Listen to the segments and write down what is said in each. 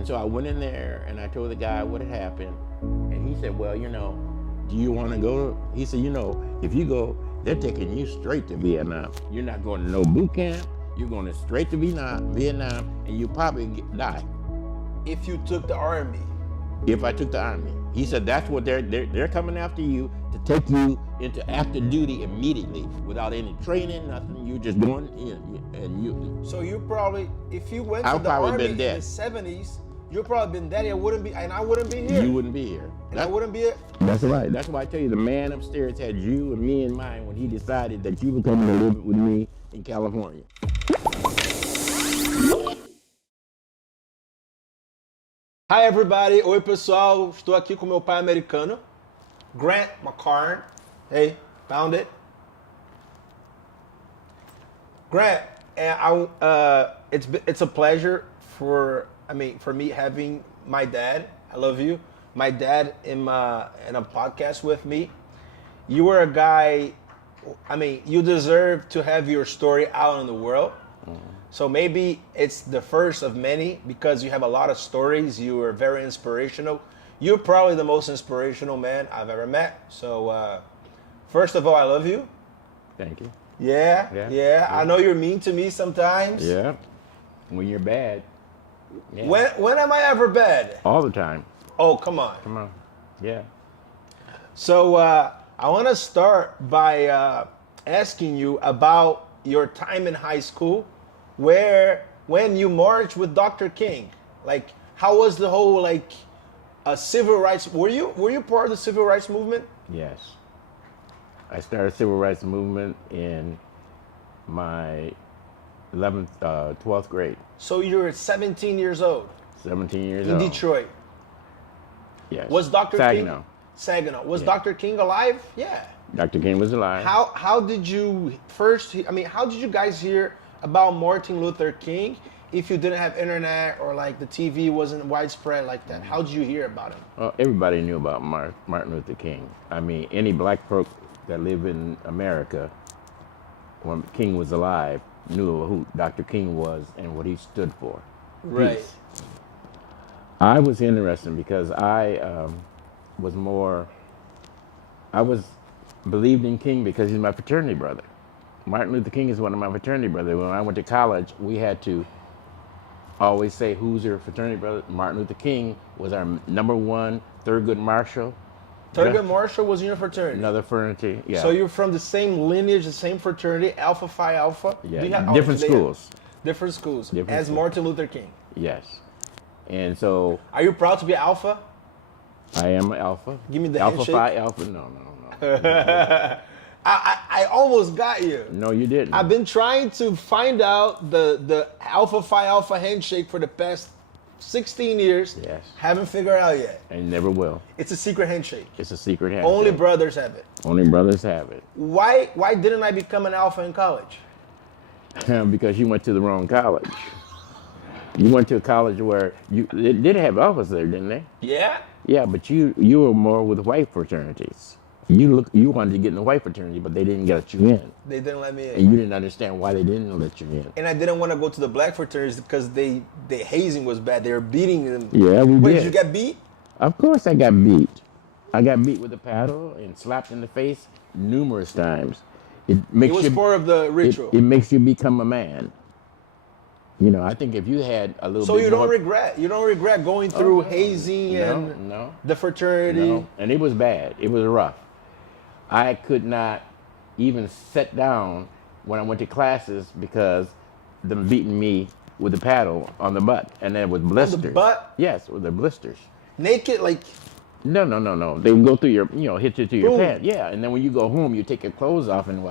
And so I went in there and I told the guy what had happened. And he said, well, do you want to go? He said, if you go, they're taking you straight to Vietnam. You're not going to no boot camp. You're going straight to Vietnam, and you probably die. If you took the army. If I took the army. He said, that's what they're coming after you, to take you into active duty immediately without any training, nothing. You just going in and you. So you probably, if you went to the army in the 70s, you'd probably been dead. I wouldn't be here. You wouldn't be here. I wouldn't be here. That's right. That's why I tell you, the man upstairs had you and me in mind when he decided that you were coming to live with me in California. Hi everybody, oi pessoal, estou aqui com meu pai americano, Grant McCarn. Hey, found it. Grant, and it's a pleasure for me having my dad. I love you. My dad in a podcast with me. You were a guy. You deserve to have your story out in the world. So maybe it's the first of many because you have a lot of stories. You are very inspirational. You're probably the most inspirational man I've ever met. So first of all, I love you. Thank you. Yeah. I know you're mean to me sometimes. Yeah. When you're bad. Yeah. When am I ever bad? All the time. Oh, come on. Come on. Yeah. So I want to start by asking you about your time in high school. When you marched with Dr. King, how was the whole civil rights? Were you part of the civil rights movement? Yes, I started civil rights movement in my 12th grade. So you were 17 years old. 17 years old. In Detroit. Yes. Was Dr. Saginaw. Saginaw. Was Dr. King alive? Yeah. Dr. King was alive. How did you how did you guys hear about Martin Luter King if you didn't have internet or the TV wasn't widespread like that? How did you hear about him? Well, everybody knew about Martin Luther King. Any black folk that live in America, when King was alive, knew who Dr. King was and what he stood for. Right. Peace. I was interested because I believed in King because he's my fraternity brother. Martin Luther King is one of my fraternity brothers. When I went to college, we had to always say, who's your fraternity brother? Martin Luther King was our number one Thurgood Marshall. Thurgood Marshall was in your fraternity? Another fraternity, yeah. So you're from the same lineage, the same fraternity, Alpha Phi Alpha? Yeah, different schools. Different schools, as Martin Luther King? Yes. And so... Are you proud to be Alpha? I am Alpha. Give me the Alpha handshake. Phi Alpha, no. I almost got you. No, you didn't. I've been trying to find out the Alpha Phi Alpha handshake for the past 16 years. Yes. Haven't figured it out yet. And never will. It's a secret handshake. It's a secret handshake. Only brothers have it. Only brothers have it. Why didn't I become an Alpha in college? Because you went to the wrong college. You went to a college where they did have Alphas there, didn't they? Yeah. Yeah, but you were more with white fraternities. You wanted to get in the white fraternity, but they didn't get you in. They didn't let me in. And you didn't understand why they didn't let you in. And I didn't want to go to the black fraternities because the hazing was bad. They were beating them. Yeah, we Wait, did. Did you get beat? Of course I got beat. I got beat with a paddle and slapped in the face numerous times. It was part of the ritual. It makes you become a man. I think if you had a little bit more... So you don't regret going through hazing and the fraternity? No, and it was bad. It was rough. I could not even sit down when I went to classes because them beating me with the paddle on the butt, and then with blisters. On the butt? Yes, with the blisters. Naked, No. They would go through hit you through your pants. Yeah, and then when you go home, you take your clothes off, and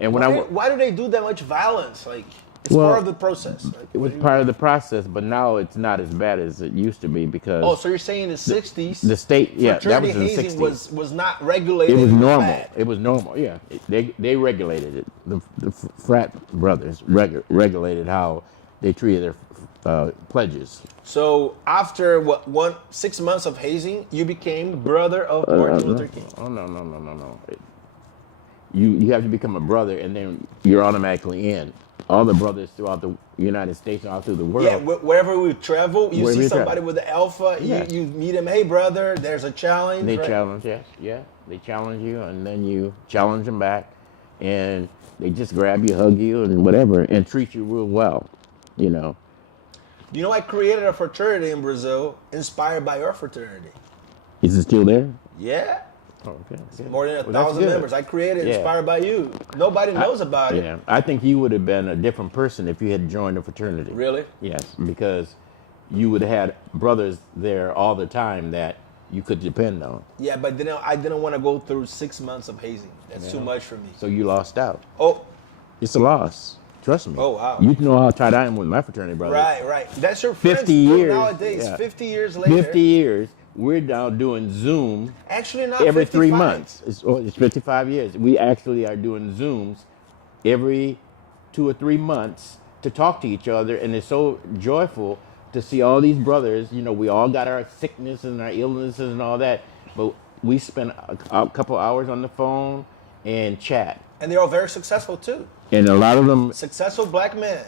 and why do they do that much violence? It's part of the process. It was part of the process, but now it's not as bad as it used to be because... Oh, so you're saying in the 60s... The state, that was in the 60s. Hazing was not regulated. It was normal. Bad. It was normal, yeah. They regulated it. The frat brothers regulated how they treated their pledges. So after 6 months of hazing, you became brother of Martin Luther King. Oh, no. You have to become a brother, and then you're automatically in. all the brothers throughout the United States and all through the world. Yeah, wherever we travel, you Wherever see you somebody travel. with the alpha, Yes. you meet him, hey brother, there's a challenge. They right? challenge, yes, yeah. They challenge you, and then you challenge them back, and they just grab you, hug you, and whatever, and treat you real well, you know. You know, I created a fraternity in Brazil inspired by your fraternity. Is it still there? Yeah. Oh, okay. Good. More than Well, that's 1,000 good. members. I created Yeah. inspired by you. Nobody knows about it. Yeah, I think you would have been a different person if you had joined a fraternity. Really? Yes, because you would have had brothers there all the time that you could depend on. Yeah, but then I didn't want to go through 6 months of hazing. That's too much for me. So you lost out. Oh, It's a loss. Trust me. Oh, wow. You know how tight I am with my fraternity brothers. right. That's your 50 friends too years, nowadays. yeah. 50 years later. 50 years. We're now doing Zoom Actually, not every 3 55. months. It's 55 years. We actually are doing Zooms every 2 or 3 months to talk to each other, and it's so joyful to see all these brothers. You know, we all got our sicknesses and our illnesses and all that, but we spend a couple hours on the phone and chat. And they're all very successful too. And a lot of them Successful black men.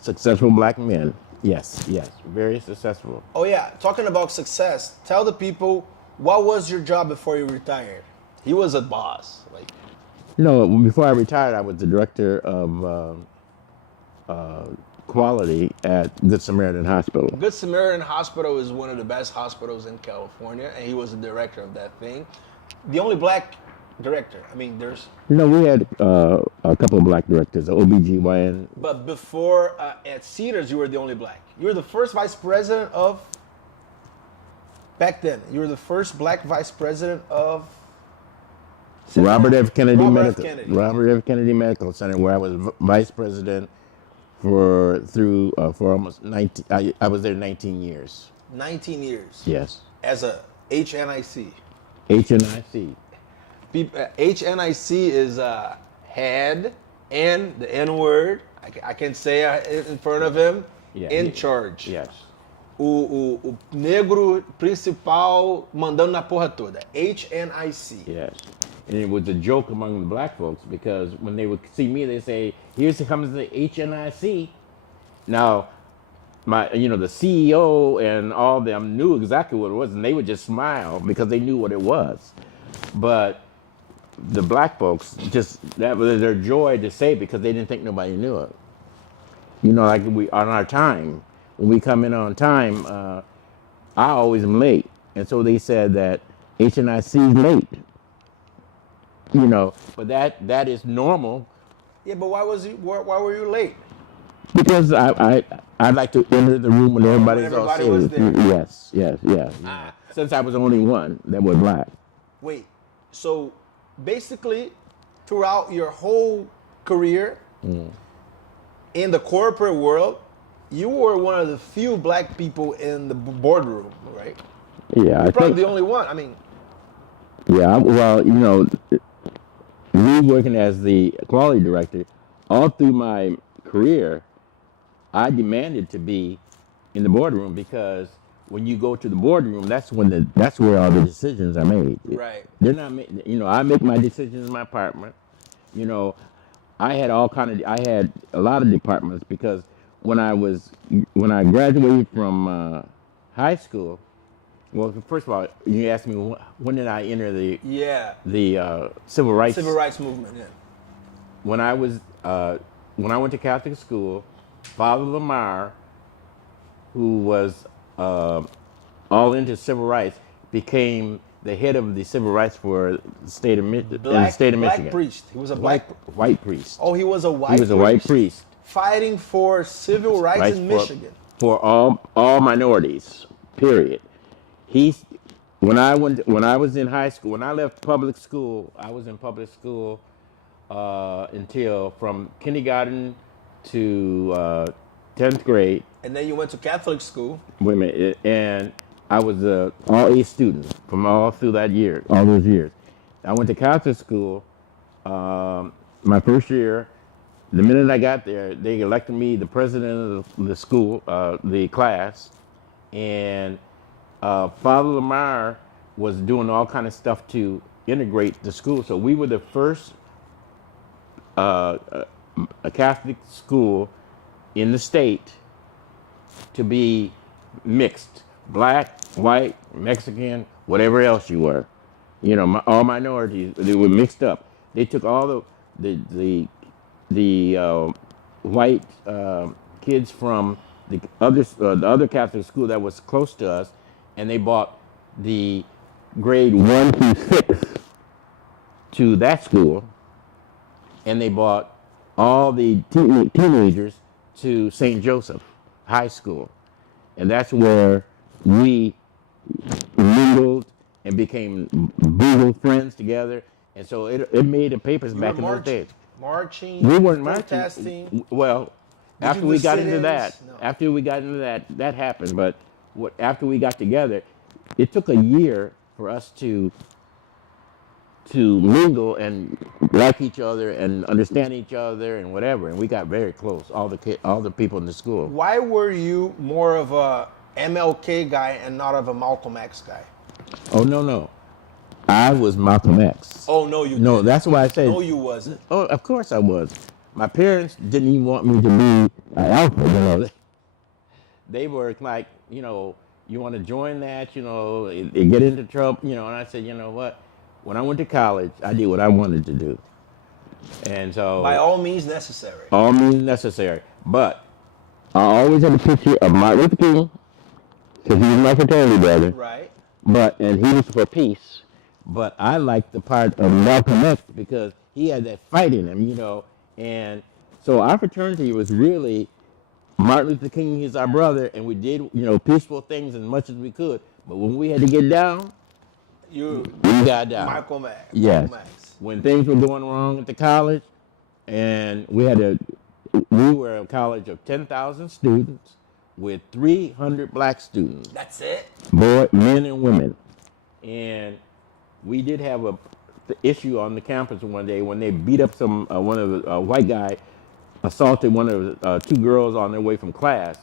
successful black men. Yes, very successful. Oh yeah, talking about success, tell the people what was your job before you retired? He was a boss. Like, No, before I retired, I was the director of quality at Good Samaritan Hospital. Good Samaritan Hospital is one of the best hospitals in California, and he was the director of that thing. The only black director. I mean, there's. No, we had a couple of black directors, OBGYN. But before at Cedars, you were the only black. You were the first vice president of. Back then, you were the first black vice president of. Robert F. Kennedy Robert F. Medical. Kennedy. Robert F. Kennedy Medical Center, where I was vice president for almost 19. I was there 19 years. 19 years. Yes. As a HNIC. HNIC. HNIC is head and the N word. I can say it in front of him. Yeah, in charge. Yes. O negro principal mandando na porra toda. HNIC. Yes. And it was a joke among the black folks because when they would see me, they say, "Here comes the HNIC." Now, the CEO and all of them knew exactly what it was, and they would just smile because they knew what it was. But the black folks that was their joy to say because they didn't think nobody knew it. You know, like we on our time when we come in on time, I always am late, and so they said that HNIC is late. You know, but that is normal. Yeah, but why were you late? Because I like to enter the room when everybody's all everybody was serious. there. Yes. Since I was the only one that was black. Wait, so basically, throughout your whole career in the corporate world, you were one of the few black people in the boardroom, right? Yeah, You're probably the only one. I mean, yeah. Well, me working as the quality director, all through my career, I demanded to be in the boardroom because when you go to the boardroom, that's where all the decisions are made. right. They're not, I make my decisions in my apartment. I had I had a lot of departments because when I graduated from high school, well, first of all, you asked me when did I enter the civil rights movement. Yeah. when I went to Catholic school, Father Lamar, who was all into civil rights, became the head of the civil rights for the state of Michigan. Black priest. He was a white priest. Oh, he was a white. He was a white priest fighting for civil rights in Michigan. For all minorities. Period. When I was in high school, when I left public school, I was in public school until from kindergarten to 10th grade. And then you went to Catholic school. Wait a minute, and I was an all-A student from all through all those years. I went to Catholic school. My first year, the minute I got there, they elected me the president of the school, the class, and Father Lamar was doing all kind of stuff to integrate the school. So we were the first a Catholic school in the state to be mixed, black, white, Mexican, whatever else you were. You know, all minorities, they were mixed up. They took all the white kids from the other Catholic school that was close to us, and they bought the grade 1 through 6 to that school, and they bought all the teenagers to St. Joseph High School, and that's where we mingled and became Google friends together, and so it made the papers back in those days. Marching, We weren't protesting. marching. Well, Did after you we do got into sit-ins? that, No. that happened. But after we got together, it took a year for us to mingle and like each other and understand each other and whatever. And we got very close. All the people in the school. Why were you more of a MLK guy and not of a Malcolm X guy? Oh no, I was Malcolm X. Oh no, you No, didn't. that's why I said. No, you wasn't. Oh, of course I was. My parents didn't even want me to be an alpha, you know. They were like, you know, you want to join that, you know, and get into trouble, you know. And I said, you know what? When I went to college, I did what I wanted to do. And so... By all means necessary. All means necessary. But I always had a picture of Martin Luter King, because he was my fraternity brother. Right. And he was for peace. But I liked the part of Malcolm X because he had that fight in him, you know. And so our fraternity was really Martin Luther King is our brother, and we did, you know, peaceful things as much as we could. But when we had to get down, we got down. Malcolm X. Yes. Malcolm X. When things were going wrong at the college, and we were a college of 10,000 students with 300 black students. That's it? Men and women. And we did have the issue on the campus one day when they beat up one of the white guy assaulted one of the 2 girls on their way from class.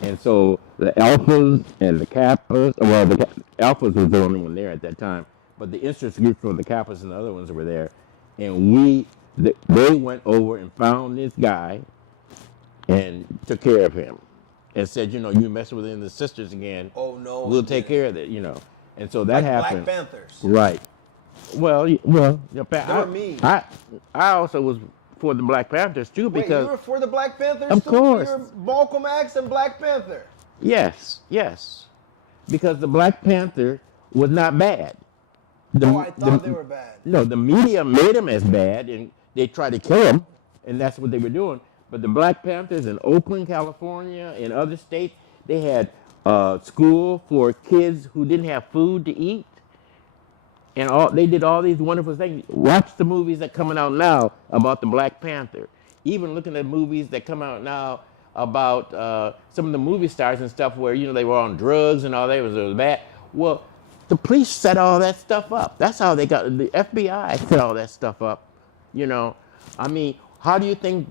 And so the alphas and the kappas, well, the alphas was the only one there at that time, but the interest groups from the kappas and the other ones were there. And they went over and found this guy and took care of him and said, you know, you messing with any of the sisters again, Oh no. we'll take care of it, you know. And so that Like happened. Black Panthers. Right. Well, They were mean. I also was for the Black Panthers too Wait, because you were for the Black Panthers Of too? course. You were Malcolm X and Black Panther. yes, because the Black Panther was not bad. I thought they were bad. No, the media made him as bad, and they tried to kill him, and that's what they were doing. But the Black Panthers in Oakland, California, and other states, they had school for kids who didn't have food to eat. And they did all these wonderful things. Watch the movies that coming out now about the Black Panther. Even looking at movies that come out now about some of the movie stars and stuff where, you know, they were on drugs and all that, it was bad. Well, the police set all that stuff up. That's how they got, the FBI set all that stuff up. You know, I mean, how do you think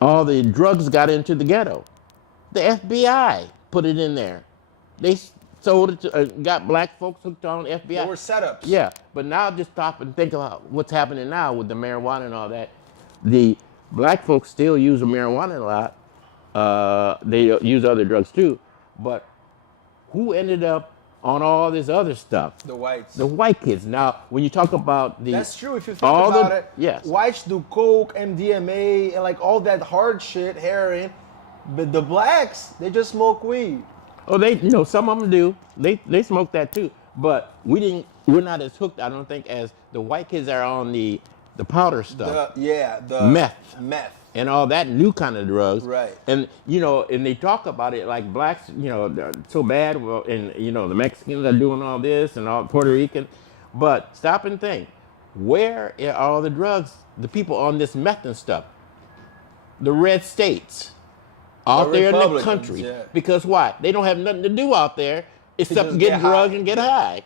all the drugs got into the ghetto? The FBI put it in there. They sold it to, got black folks hooked on FBI. There were setups. Yeah, but now just stop and think about what's happening now with the marijuana and all that. The black folks still use the marijuana a lot. They use other drugs too. But who ended up on all this other stuff? The whites. The white kids. Now, when you talk about the... That's true. If you think all about the- it, yes. whites do coke, MDMA, and like all that hard shit, heroin. But the blacks, they just smoke weed. Oh, some of them do. They smoke that too. But we're not as hooked, I don't think, as the white kids are on the powder stuff. The meth. And all that new kind of drugs. Right. And, you know, and they talk about it like blacks, you know, they're so bad. Well, and, you know, the Mexicans are doing all this and all Puerto Rican. But stop and think. Where are all the drugs, the people on this meth and stuff? The red states. Out there in the Republicans, country. yeah. Because why? They don't have nothing to do out there except just get get drugged high. and get high.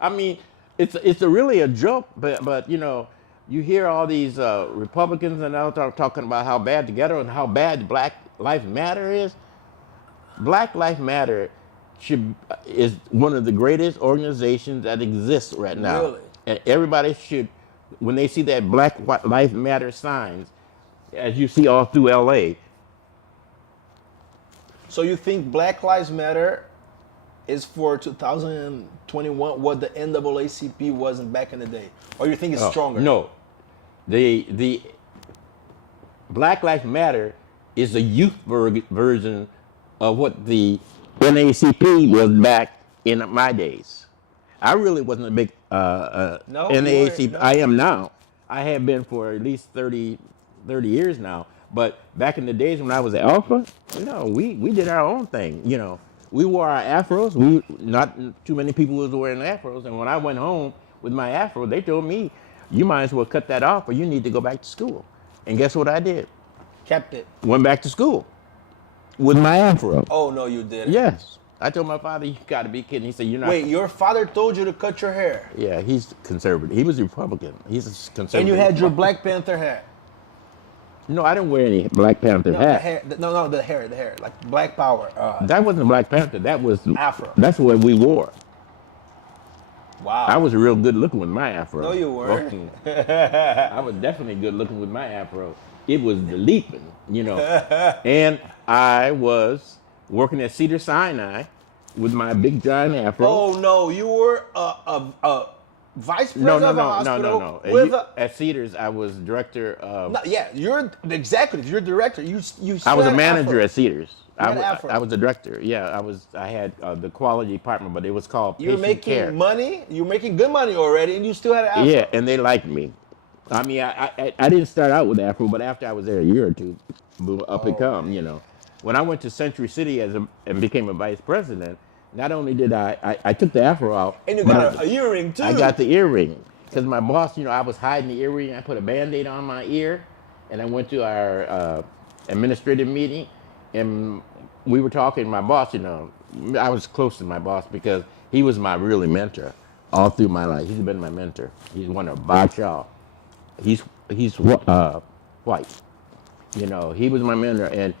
I mean, it's really a joke, but you know, you hear all these Republicans and all talking about how bad the ghetto and how bad Black Lives Matter is. Black Lives Matter is one of the greatest organizations that exists right now. Really? And everybody should when they see that Black Lives Matter signs, as you see all through LA. So you think Black Lives Matter is for 2021 what the NAACP wasn't back in the day, or you think it's stronger? No, the Black Lives Matter is a youth version of what the NAACP was back in my days. I really wasn't a big No, NAACP. no. I am now. I have been for at least 30 years now. But back in the days when I was at Alpha, we did our own thing. We wore our afros. Not too many people was wearing afros. And when I went home with my afro, they told me, you might as well cut that off or you need to go back to school. And guess what I did? Kept it. Went back to school with my afro. Oh, no, you didn't. Yes. I told my father, you got to be kidding. He said, you're not. Wait, your father told you to cut your hair? Yeah, he's conservative. He was Republican. He's a conservative. And you had your Black Panther hat? No, I didn't wear any Black Panther hat. The hair, like Black Power. That wasn't Black Panther. That was Afro. That's what we wore. Wow. I was real good looking with my afro. No, you weren't. I was definitely good looking with my afro. It was the leaping, And I was working at Cedar Sinai with my big giant afro. Oh no, you were a vice president of a hospital. No. At Cedars, I was director of. No, yeah, you're the executive. You're director. You. I was a manager afro. at Cedars. I was a director. Yeah, I had the quality department, but it was called You're patient care. making money. You're making good money already, and you still had an afro. Yeah, and they liked me. I mean, I didn't start out with afro, but after I was there a year or two, boom, up it come. When I went to Century City and became a vice president, not only did I took the afro out, and you got a earring too. I got the earring because my boss, I was hiding the earring. I put a Band-Aid on my ear, and I went to our administrative meeting, and we were talking. My boss, I was close to my boss because he was my really mentor all through my life. He's been my mentor. He's one of Bob Shaw. He's white. He was my mentor, and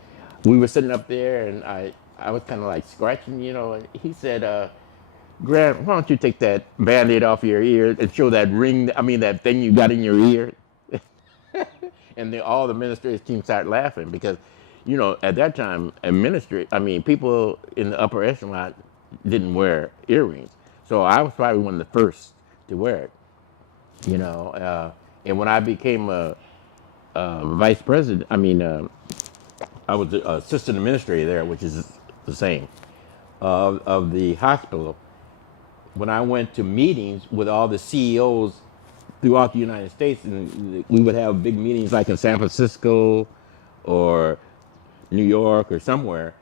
we were sitting up there, and I was kind of like scratching, and he said, Grant, why don't you take that Band-Aid off your ear and show that ring, that thing you got in your ear? And then all the administrative team started laughing because, at that time, people in the upper echelon didn't wear earrings. So I was probably one of the first to wear it, and when I became a vice president, I was the assistant administrator there, which is the same, of the hospital. When I went to meetings with all the CEOs throughout the United States, and we would have big meetings like in San Francisco or New York or somewhere,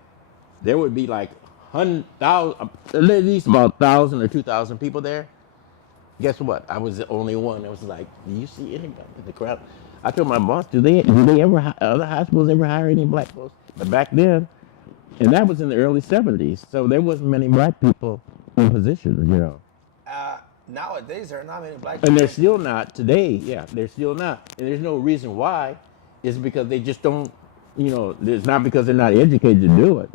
there would be like 100,000, at least about 1,000 or 2,000 people there. Guess what? I was the only one. I was like, do you see anybody in the crowd? I told my boss, do they ever, other hospitals ever hire any black folks? But back then, and that was in the early 70s, so there wasn't many black people in positions, Nowadays, there are not many black people. And they're still not today. Yeah, they're still not. And there's no reason why. It's because they just don't, it's not because they're not educated to do it,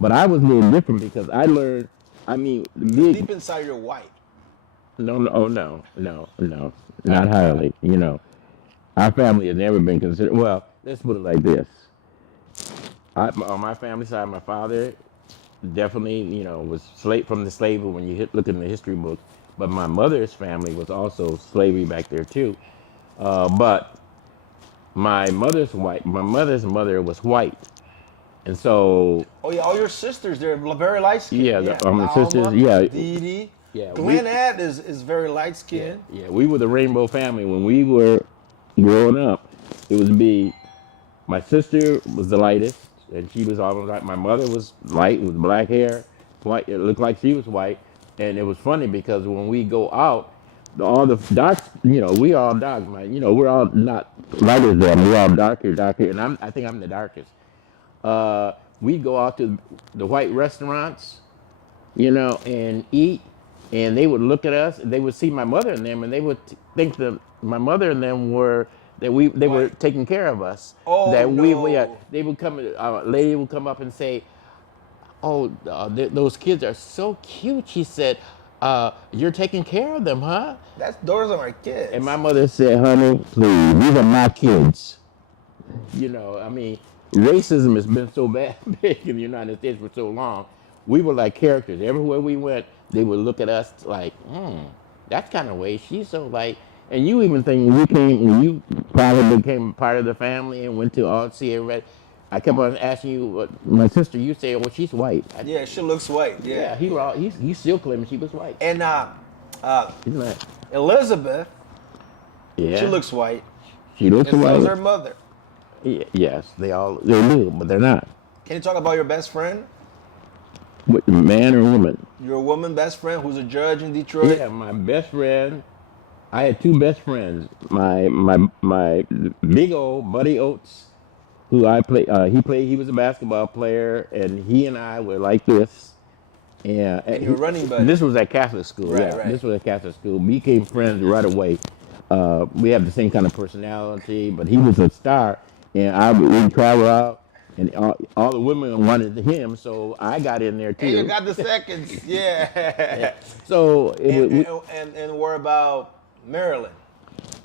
But I was a little different because I learned, deep inside you're white. No, not highly, Our family has never been considered, well, let's put it like this. On my family side, my father definitely, was from the slavery when you look in the history book. But my mother's family was also slavery back there too. But my mother's white. My mother's mother was white, and so. Oh yeah, all your sisters, they're very light skinned. Yeah, my sisters. Yeah. Dee Dee. Yeah. Glenette is very light skinned. Yeah, we were the rainbow family when we were growing up. It would be my sister was the lightest. And she was almost like my mother was light with black hair, white. It looked like she was white, and it was funny because when we go out, all the dark, we all dark. We're all not light as them. We're all darker, and I think I'm the darkest. We go out to the white restaurants, and eat, and they would look at us, and they would see my mother and them, and they would think that my mother and them were. They were taking care of us. Oh, no. They would come. A lady would come up and say, "Oh, those kids are so cute." She said, You're taking care of them, huh? Those are my kids. And my mother said, honey, please, these are my kids. You know, I mean, racism has been so bad big in the United States for so long. We were like characters. Everywhere we went, they would look at us like, that's kind of way she's so like. And you even think when you probably became part of the family and went to all see everybody. I kept on asking you, my sister, you say, well, she's white. Yeah, she looks white. Yeah, he's still claiming she was white. And Isn't that? Elizabeth, Yeah. she looks white. She looks And so white. does her mother. Yes, they do, but they're not. Can you talk about your best friend? What, man or woman? Your woman best friend who's a judge in Detroit? Yeah, my best friend. I had two best friends. My big old Buddy Oates, who I play. He was a basketball player, and he and I were like this. And you're running buddy. This was at Catholic school. Right, Yeah, right. this was at Catholic school. We became friends right away. We have the same kind of personality, but he was a star, and we'd travel out, and all the women wanted him, so I got in there too. And you got the seconds, yeah. So and what about Marilyn?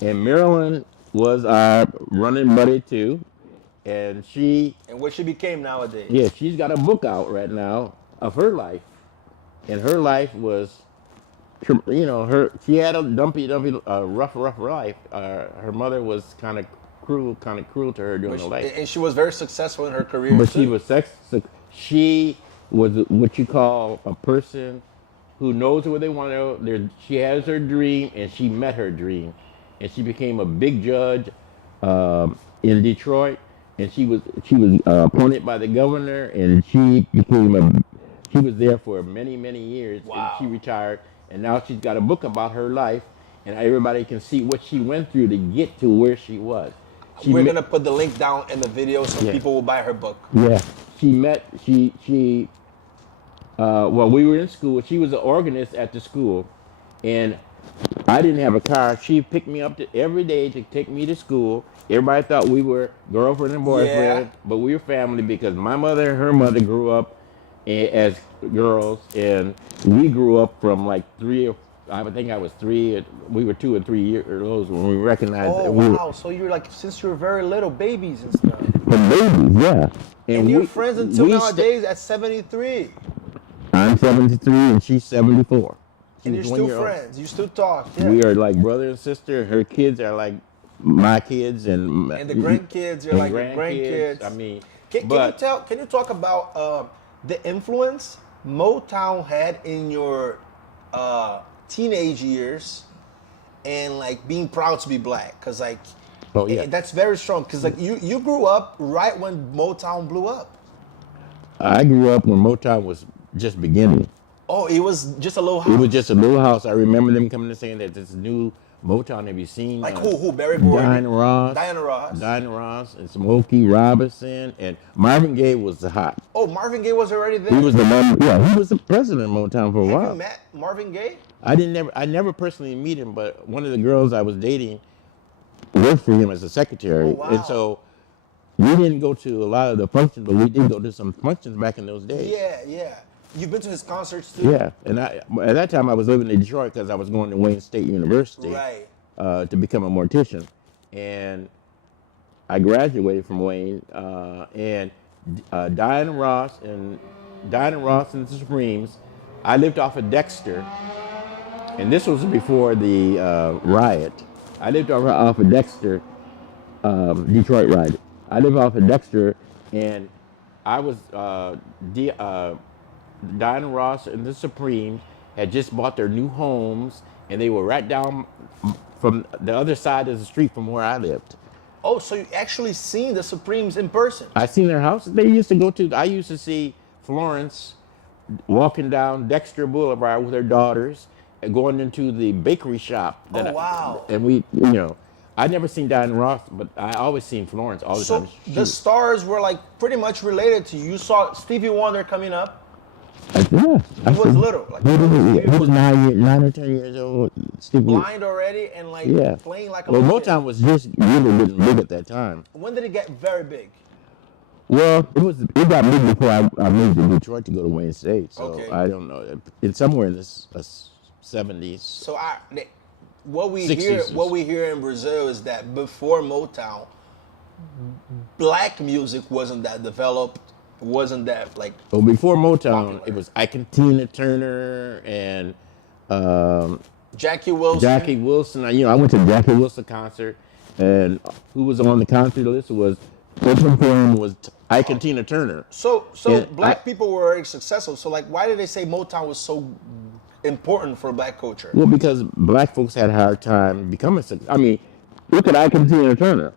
And Marilyn was our running buddy too, and what she became nowadays. Yeah, she's got a book out right now of her life, and her life was, she had a dumpy, rough life. Her mother was kind of cruel to her during her life. And she was very successful in her career. But too. she was what you call a person who knows what they want to know. She has her dream, and she met her dream, and she became a big judge in Detroit, and she was appointed by the governor, and she was there for many years. Wow. And she retired, and now she's got a book about her life, and everybody can see what she went through to get to where she was. We're gonna put the link down in the video so people will buy her book. Yeah, well, we were in school. She was an organist at the school, and I didn't have a car. She picked me up every day to take me to school. Everybody thought we were girlfriend and boyfriend, but we were family because my mother and her mother grew up as girls, and we grew up from like I think I was 3. We were 2 and 3 years old when we recognized that we wow! So you're like since you were very little, babies and stuff. babies, yeah. And you're friends until nowadays at 73. I'm 73 and she's 74. And you're still friends. You still talk. Yeah. We are like brother and sister. Her kids are like my kids, and the grandkids are like your grandkids. I mean, can you talk about the influence Motown had in your teenage years, and like being proud to be black? Because like, that's very strong. Because like you grew up right when Motown blew up. I grew up when Motown was just beginning. Oh, it was just a little house. It was just a little house. I remember them coming and saying that this new Motown. Have you seen? Like who? Barry Gordy? Diana Ross, and Smokey Robinson, and Marvin Gaye was hot. Oh, Marvin Gaye was already there. He was the one. Yeah, he was the president of Motown for a while. Have you met Marvin Gaye? I never personally meet him, but one of the girls I was dating worked for him as a secretary, oh, wow. And so we didn't go to a lot of the functions, but we did go to some functions back in those days. Yeah. You've been to his concerts too? Yeah, and at that time I was living in Detroit because I was going to Wayne State University to become a mortician. And I graduated from Wayne, and Diana Ross and the Supremes, I lived off of Dexter, and this was before the riot. I lived off of Dexter, Detroit riot. I lived off of Dexter, and I was Diana Ross and the Supremes had just bought their new homes, and they were right down from the other side of the street from where I lived. Oh, so you actually seen the Supremes in person? I seen their house. I used to see Florence walking down Dexter Boulevard with her daughters and going into the bakery shop. Wow. And I'd never seen Diana Ross, but I always seen Florence all the time. So the stars were like pretty much related to you. You saw Stevie Wonder coming up. Yeah. He was little. Like, he was 9 or 10 years old. Blind already and like playing like a Motown was just really getting big at that time. When did it get very big? Well, it got big before I moved to Detroit to go to Wayne State. So I don't know. It's somewhere in this 70s, So '60s. what we hear in Brazil is that before Motown, black music wasn't that developed, wasn't that like Well, before Motown, popular. it was Ike and Tina Turner and um, Jackie Wilson. Jackie Wilson. I went to Jackie Wilson concert, and who was on the concert list was open for him was Ike and Tina Turner. So And black people were already successful. So like, why did they say Motown was so important for black culture? Well, because black folks had a hard time becoming successful. I mean, look at Ike and Tina Turner.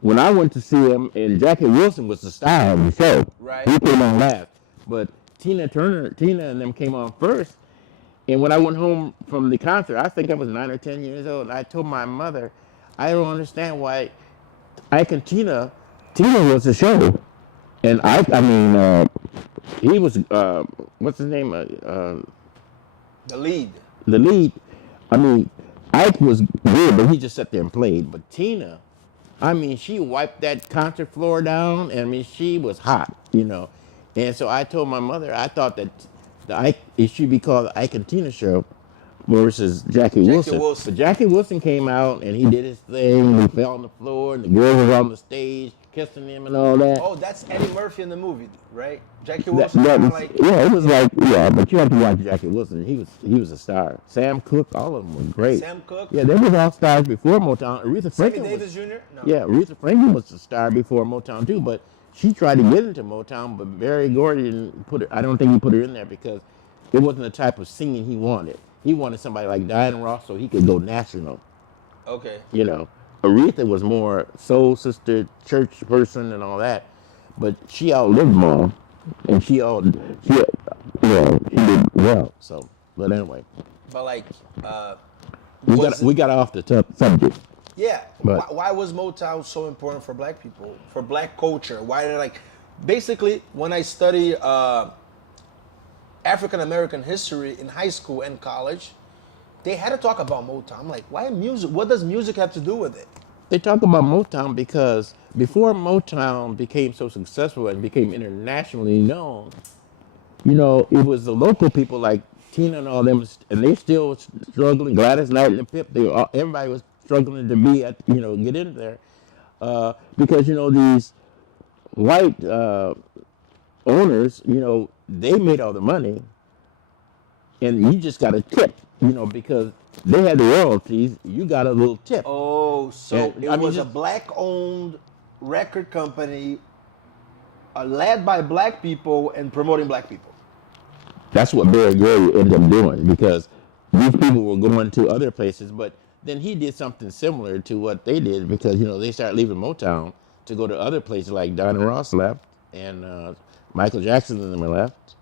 When I went to see him, and Jackie Wilson was the star of the show. Right. He came on last. But Tina and them came on first. And when I went home from the concert, I think I was 9 or 10 years old. I told my mother, I don't understand why Ike and Tina was the show. And he was, what's his name? The lead. The lead. I mean, Ike was good, but he just sat there and played. But Tina, she wiped that concert floor down. And she was hot. And so I told my mother, I thought that it should be called the Ike and Tina show versus Jackie Wilson. But Jackie Wilson came out and he did his thing. He fell on the floor and the girl was on the stage kissing him and all that. Oh, that's Eddie Murphy in the movie, right? Jackie It Wilson. was like, but you have to watch Jackie Wilson. He was a star. Sam Cooke, all of them were great. Sam Cooke. Yeah, they were all stars before Motown. Aretha Sammy Franklin Davis Jr. No. Yeah, Aretha Franklin was a star before Motown too, but she tried to get into Motown, but Barry Gordy didn't put her. I don't think he put her in there because it wasn't the type of singing he wanted. He wanted somebody like Diana Ross so he could go national. Okay. Aretha was more soul sister, church person, and all that, but she outlived Mom, and she did well. So, but anyway, But like, we got off the subject. yeah. But- Why was Motown so important for black people, for black culture? Why did basically when I study African American history in high school and college, they had to talk about Motown. I'm like, why music? What does music have to do with it? They talk about Motown because before Motown became so successful and became internationally known, it was the local people like Tina and all them, and they still struggling. Gladys Knight and Pip, everybody was struggling to be get in there, because these white owners, they made all the money, and you just got a tip, because they had the royalties. You got a little tip. Oh, so And, it was a black-owned record company led by black people and promoting black people. That's what Barry Gordy ended up doing because these people were going to other places, but then he did something similar to what they did because, they started leaving Motown to go to other places like Diana Ross left and Michael Jackson and them left.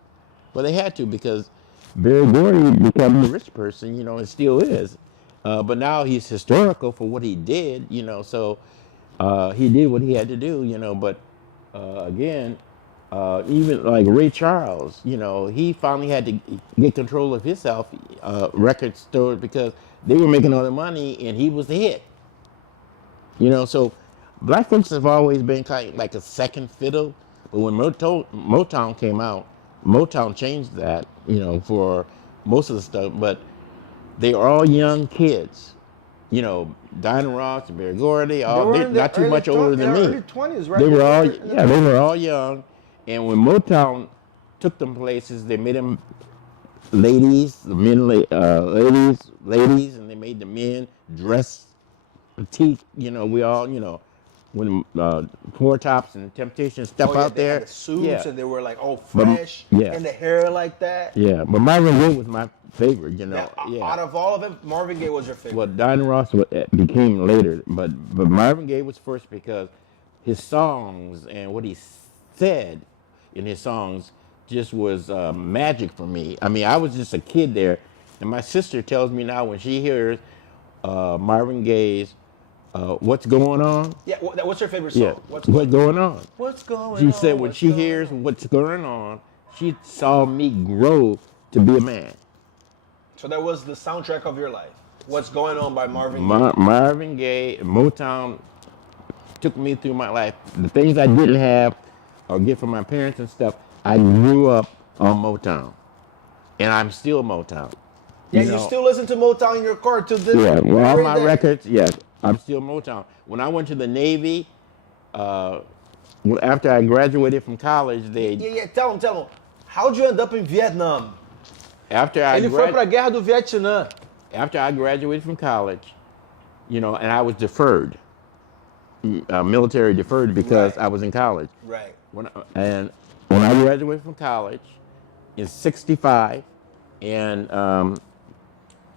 But they had to because Barry Gordy became a rich person, and still is. But now he's historical for what he did, so he did what he had to do, but again, even like Ray Charles, he finally had to get control of his record store because they were making all the money and he was the hit. So black folks have always been kind of like a second fiddle, but when Motown came out, Motown changed that, for most of the stuff, but they are all young kids. Diana Ross, Barry Gordy, they're not too much older than me. Early 20s, right? They were all young, and when Motown took them places, they made them ladies, the men, ladies, and they made the men dress petite. We all, when Four Tops and Temptation step out they there, had the suits and they were like all fresh and the hair like that. Yeah, but Marvin Gaye was my favorite. Out of all of them, Marvin Gaye was your favorite. Well, Diana Ross became later, but Marvin Gaye was first because his songs and what he said in his songs just was magic for me. I was just a kid there, and my sister tells me now when she hears Marvin Gaye's "What's Going On." Yeah, what's your favorite song? Yeah, what's going on? What's going on? She said when she hears "What's Going On," she saw me grow to be a man. So that was the soundtrack of your life. What's Going On by Marvin Gaye. Marvin Gaye, Motown took me through my life. The things I didn't have or get from my parents and stuff, I grew up on Motown. And I'm still Motown. Yeah, you still listen to Motown in your car to this Yeah, well, all very my day. records, yes, I'm still Motown. When I went to the Navy, after I graduated from college, Yeah. Tell him. How'd you end up in Vietnam? after I Ele foi pra guerra do Vietnã. after I graduated from college, and I was deferred, military deferred because Right. I was in college. Right. When I graduated from college in '65, and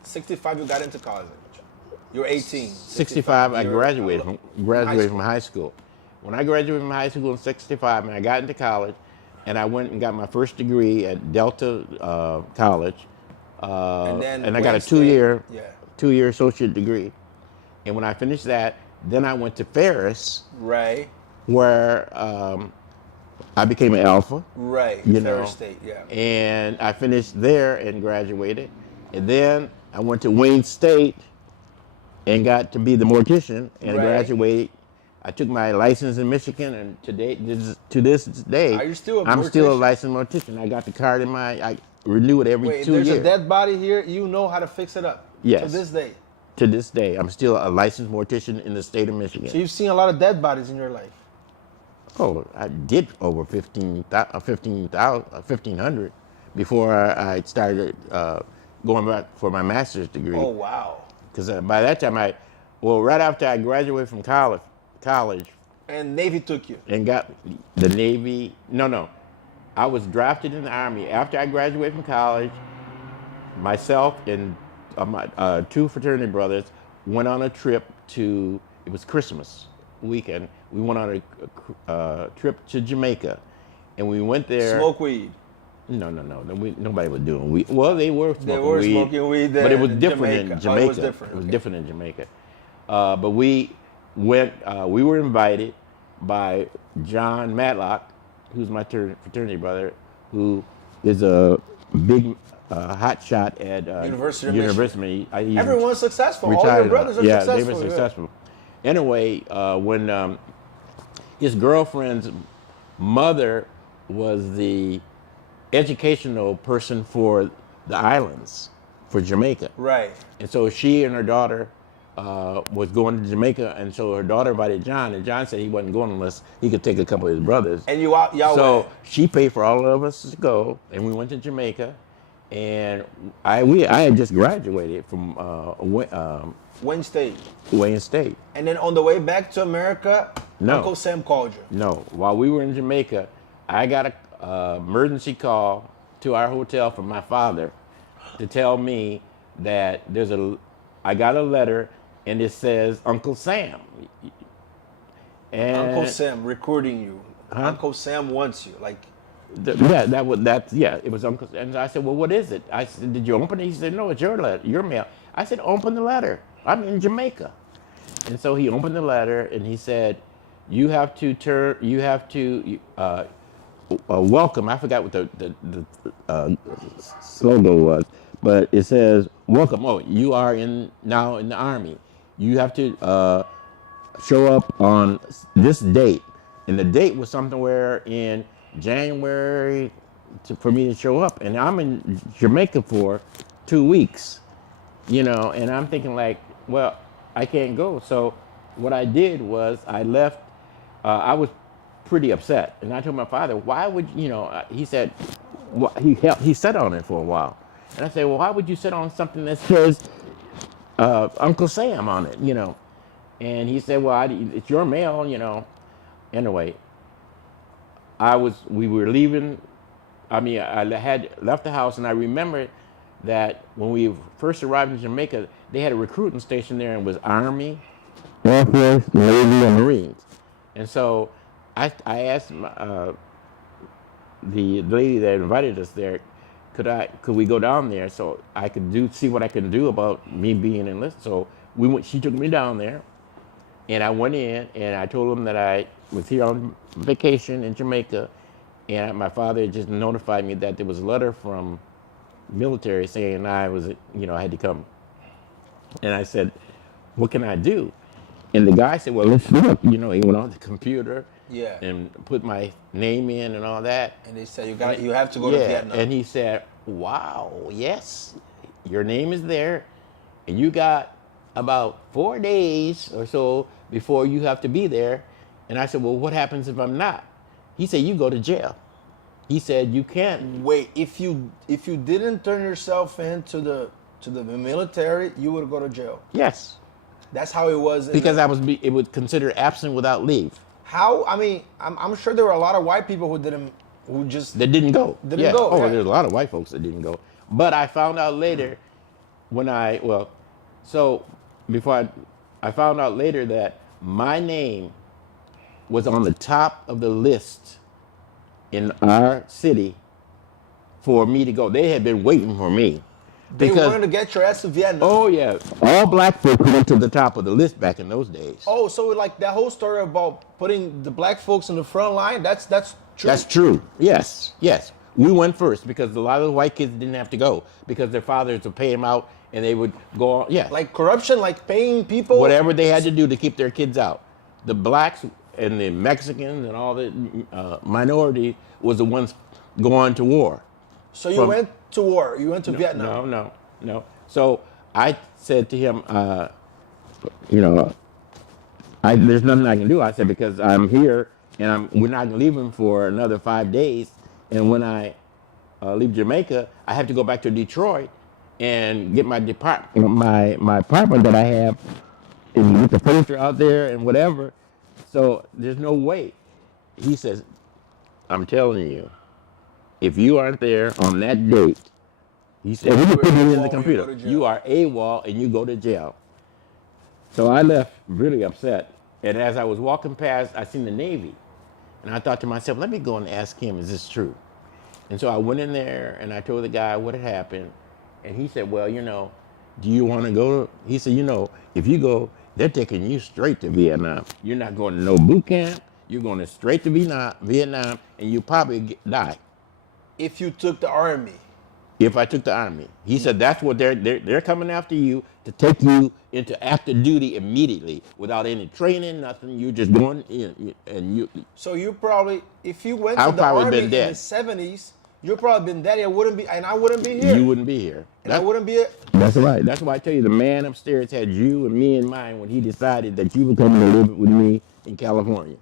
65, you got into college. You're 18. 65, I graduated from high high school. When I graduated from high school in '65, and I got into college, and I went and got my first degree at Delta College, and I got a two-year associate degree. And when I finished that, then I went to Ferris, Right. where I became an Alpha. Right. Ferris State, yeah. And I finished there and graduated. And then I went to Wayne State and got to be the mortician and graduated. I took my license in Michigan, and to this day, Are you still a I'm mortician? still a licensed mortician. I got the card I renew it every 2 years. There's a dead body here. You know how to fix it up. Yes. To this day. To this day, I'm still a licensed mortician in the state of Michigan. So you've seen a lot of dead bodies in your life. Oh, I did over 1,500 before I started going back for my master's degree. Oh, wow. Because by that time, right after I graduated from college. And Navy took you. And got the Navy. No. I was drafted in the Army. After I graduated from college, myself and my two fraternity brothers went on a trip it was Christmas weekend. We went on a trip to Jamaica, and we went there. Smoke weed. No. Nobody was doing weed. Well, they were smoking weed. They were smoking weed there, but it was different in Jamaica. Oh, it was different. It was different in Jamaica. But we went. We were invited by John Matlock, who's my fraternity brother, who is a big hot shot at University. Everyone's successful. All your brothers are successful. Yeah, they were successful. Anyway, when his girlfriend's mother was the educational person for the islands, for Jamaica. Right. And so she and her daughter was going to Jamaica, and so her daughter invited John, and John said he wasn't going unless he could take a couple of his brothers. And y'all So she paid for all of us to go, and we went to Jamaica, and I had just graduated from Wayne State. Wayne State. And then on the way back to America, No. Uncle Sam called you. No, while we were in Jamaica, I got a emergency call to our hotel from my father to tell me that I got a letter and it says Uncle Sam. And Uncle Sam recording you. Huh? Uncle Sam wants you. Like, it was Uncle Sam. And I said, well, what is it? I said, did you open it? He said, no, it's your letter, your mail. I said, open the letter. I'm in Jamaica. And so he opened the letter and he said, you have to welcome. I forgot what the slogan was, but it says, welcome. Oh, you are now in the Army. You have to show up on this date. And the date was somewhere in January for me to show up. And I'm in Jamaica for 2 weeks, and I'm thinking like, well, I can't go. So what I did was I left. I was pretty upset. And I told my father, why would, he said, he sat on it for a while. And I said, well, why would you sit on something that says Uncle Sam on it, And he said, well, it's your mail, Anyway, we were leaving. I had left the house, and I remember that when we first arrived in Jamaica, they had a recruiting station there, and it was Army, Air Force, Navy, and Marines. And so I asked the lady that invited us there, could we go down there so I could see what I could do about me being enlisted. So she took me down there, and I went in and I told them that I was here on vacation in Jamaica, and my father just notified me that there was a letter from military saying I had to come. And I said, what can I do? And the guy said, well, let's look. He went on the computer and put my name in and all that. And they said, you have to go to Vietnam. And he said, wow, yes. your name is there, and you got about 4 days or so before you have to be there. And I said, well, what happens if I'm not? He said, you go to jail. He said, you can't. Wait, if you didn't turn yourself in to the military, you would go to jail. Yes. That's how it was. Because it was considered absent without leave. How? I mean, I'm sure there were a lot of white people who didn't go. Oh, yeah. there's a lot of white folks that didn't go. But I found out later I found out later that my name was on the top of the list in our city for me to go. They had been waiting for me. They wanted to get your ass to Vietnam. Oh, yeah. All black folks went to the top of the list back in those days. Oh, so like that whole story about putting the black folks in the front line, that's true? That's true. Yes. We went first because a lot of the white kids didn't have to go because their fathers would pay them out and they would go on. Yeah. Like corruption, like paying people? Whatever they had to do to keep their kids out. The blacks and the Mexicans and all the minority was the ones going to war. So you went to war. You went to Vietnam. No. So I said to him, there's nothing I can do. I said, because I'm here and we're not leaving for another 5 days. And when I leave Jamaica, I have to go back to Detroit and get my apartment that I have and get the furniture out there and whatever. So there's no way. He says, I'm telling you, if you aren't there on that date, he said, we can put it in the computer. You are AWOL and you go to jail. So I left really upset. And as I was walking past, I seen the Navy. And I thought to myself, let me go and ask him, is this true? And so I went in there and I told the guy what had happened. And he said, well, do you want to go? He said, if you go, they're taking you straight to Vietnam. You're not going to no boot camp. You're going straight to Vietnam, and you probably die. If you took the army. If I took the army. He said that's what they're coming after you to take you into active duty immediately without any training, nothing. You just going in and you. So you probably, if you went to the army in the 70s, you'd probably been dead. I wouldn't be here. You wouldn't be here. And I wouldn't be. That's right. That's why I tell you, the man upstairs had you and me in mind when he decided that you were coming to live with me in California.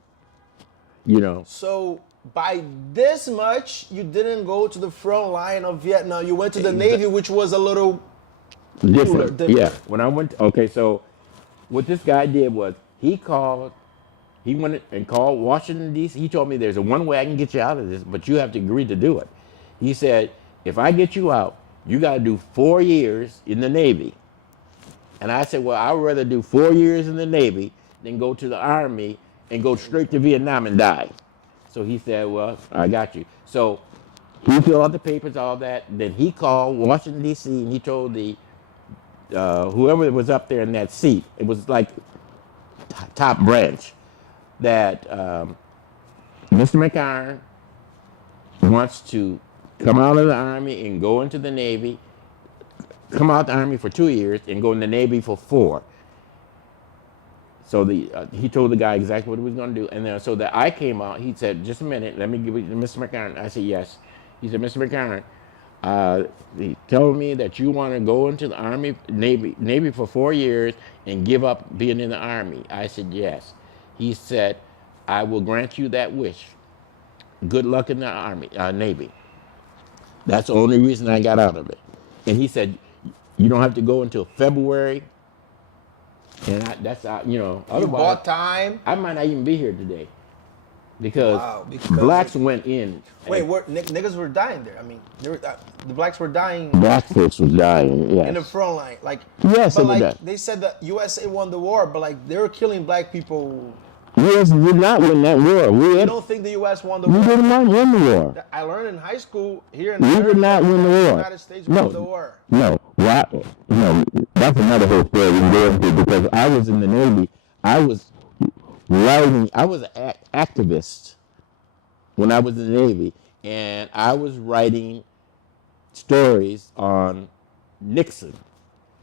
So by this much, you didn't go to the front line of Vietnam. You went to the Navy, which was a little different. Yeah. When I went, so what this guy did was he went and called Washington, D.C. He told me there's one way I can get you out of this, but you have to agree to do it. He said, if I get you out, you got to do 4 years in the Navy. And I said, well, I'd rather do 4 years in the Navy than go to the Army and go straight to Vietnam and die. So he said, well, I got you. So he filled out the papers, all that. Then he called Washington, D.C., and he told the whoever was up there in that seat, it was like top branch, that Mr. McIron wants to come out of the Army and go into the Navy, come out of the Army for 2 years and go in the Navy for 4. So he told the guy exactly what he was going to do. And then so that I came out, he said, just a minute, let me give it to Mr. McIron. I said, yes. He said, Mr. McIron, he told me that you want to go into the Army, Navy for 4 years and give up being in the Army. I said, yes. He said, I will grant you that wish. Good luck in the Army, Navy. That's the only reason I got out of it. And he said, you don't have to go until February. And that's otherwise, you bought time. I might not even be here today because blacks went in. Wait, niggas were dying there. I mean, the blacks were dying. Black folks were dying, yes. In the front line, yes, they said that USA won the war, but they were killing black people. U.S. did not win that war. You don't think the U.S. won the war? We did not win the war. I learned in high school here in we did not win the war. The United States won the war. No, that's another whole story we can go into because I was in the Navy. I was writing. I was an activist when I was in the Navy, and I was writing stories on Nixon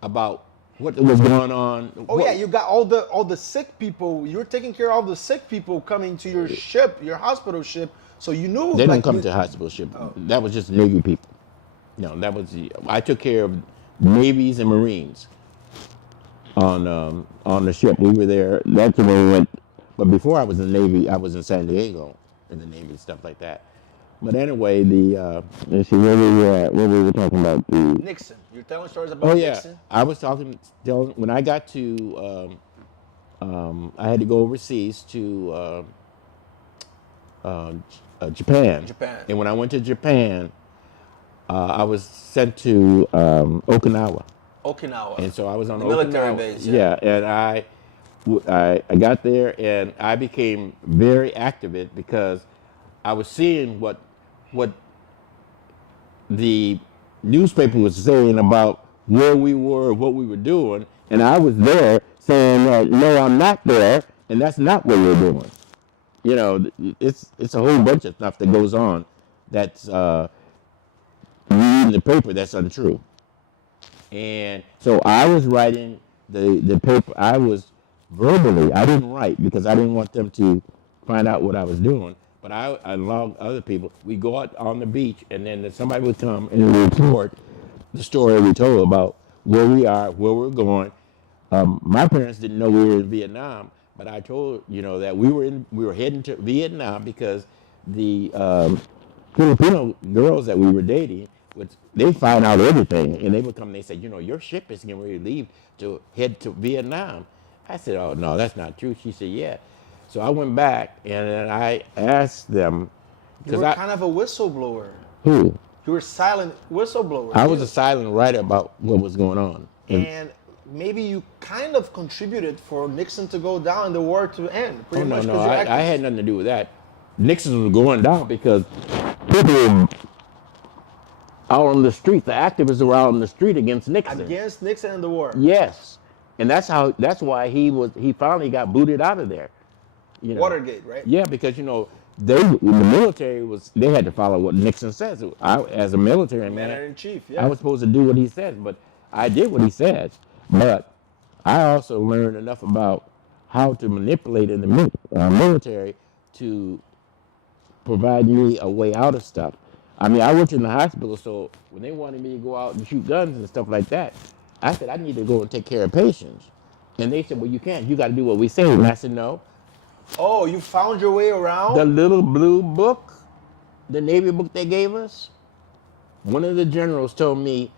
about what was going on. Yeah, you got all the sick people. You were taking care of all the sick people coming to your ship, your hospital ship. So you knew they don't come to hospital ship. Oh. That was just Navy people. No, that was I took care of Navies and Marines on the ship. We were there. That's when we went. But before I was in the Navy, I was in San Diego in the Navy and stuff like that. But anyway, let's see where we were at. What we were talking about? Nixon. You're telling stories about Oh yeah, Nixon? I was telling when I got to. I had to go overseas to Japan. Japan. And when I went to Japan, I was sent to Okinawa. Okinawa. And so I was on the Okinawa. military base. Yeah, and I got there and I became very active because I was seeing what the newspaper was saying about where we were, what we were doing, and I was there saying that no, I'm not there, and that's not what we're doing. You know, it's a whole bunch of stuff that goes on that's reading the paper that's untrue. And so I was writing the paper. I was verbally. I didn't write because I didn't want them to find out what I was doing. But I allowed other people. We go out on the beach, and then somebody would come and report the story we told about where we are, where we're going. My parents didn't know we were in Vietnam, but I told that we were heading to Vietnam because the Filipino girls that we were dating, they found out everything, and they would come and they said, your ship is getting ready to leave to head to Vietnam. I said, oh no, that's not true. She said, yeah. So I went back and then I asked them. You were kind of a whistleblower. Who? You were a silent whistleblower. I was a silent writer about what was going on. And maybe you kind of contributed for Nixon to go down and the war to end. Pretty much. No, I had nothing to do with that. Nixon was going down because people out on the street, the activists were out on the street against Nixon. Against Nixon and the war. Yes. And that's why he finally got booted out of there. Watergate, right? Yeah, because the military they had to follow what Nixon says. I, as a military man, Commander in chief, yeah. I was supposed to do what he said, but I did what he said. But I also learned enough about how to manipulate in the military to provide me a way out of stuff. I mean, I worked in the hospital, so when they wanted me to go out and shoot guns and stuff like that, I said I need to go and take care of patients. And they said, well, you can't. You got to do what we say. And I said, no. Oh, you found your way around? The little blue book, the Navy book they gave us, one of the generals told me,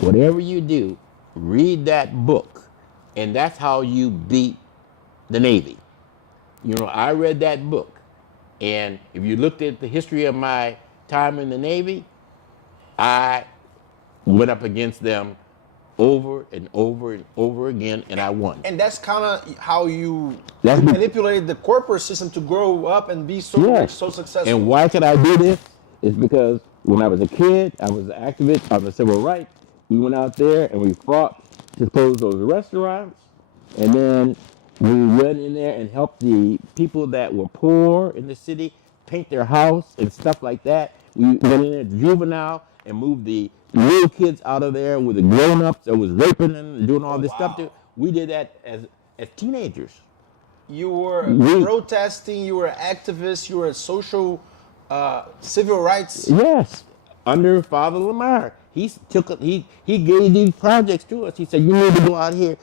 whatever you do, read that book. And that's how you beat the Navy. I read that book. And if you looked at the history of my time in the Navy, I went up against them over and over and over again, and I won. And that's kind of how you manipulated the corporate system to grow up and be so rich, so successful. And why could I do this? It's because when I was a kid, I was an activist on the civil rights. We went out there and we fought to close those restaurants, and then we went in there and helped the people that were poor in the city paint their house and stuff like that. We went in there juvenile and moved the little kids out of there with the grown-ups that was raping them and doing all this stuff. We did that as teenagers. You were protesting, you were an activist, you were a social civil rights. Yes, under Father Lamar. He gave these projects to us. He said, you need to go out here.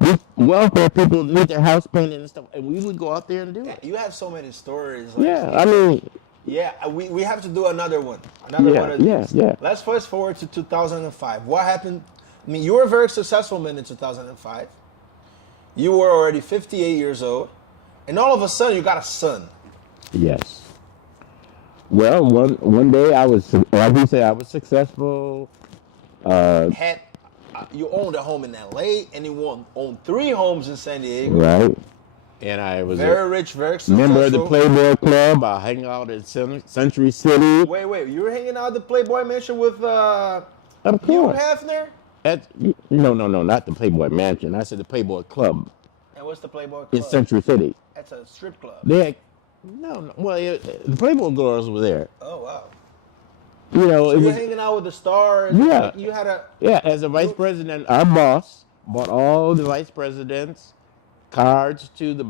These welfare people need their house painted and stuff. And we would go out there and do it. You have so many stories. Yeah, we have to do another one. One of these. Yeah. Let's fast forward to 2005. What happened? I mean, you were a very successful man in 2005. You were already 58 years old. And all of a sudden, you got a son. Yes. Well, one day I was, like you say, I was successful. You owned a home in LA, and you owned 3 homes in San Diego. Right. And I was very rich, very successful. Member of the Playboy Club. I hang out at Century City. Wait. You were hanging out at the Playboy Mansion with Of course. Hugh Hefner? No, not the Playboy Mansion. I said the Playboy Club. And what's the Playboy Club? In Century City. That's a strip club. The Playboy girls were there. Oh, wow. So you were hanging out with the stars. Yeah. You had as a vice president, our boss bought all the vice presidents cards to the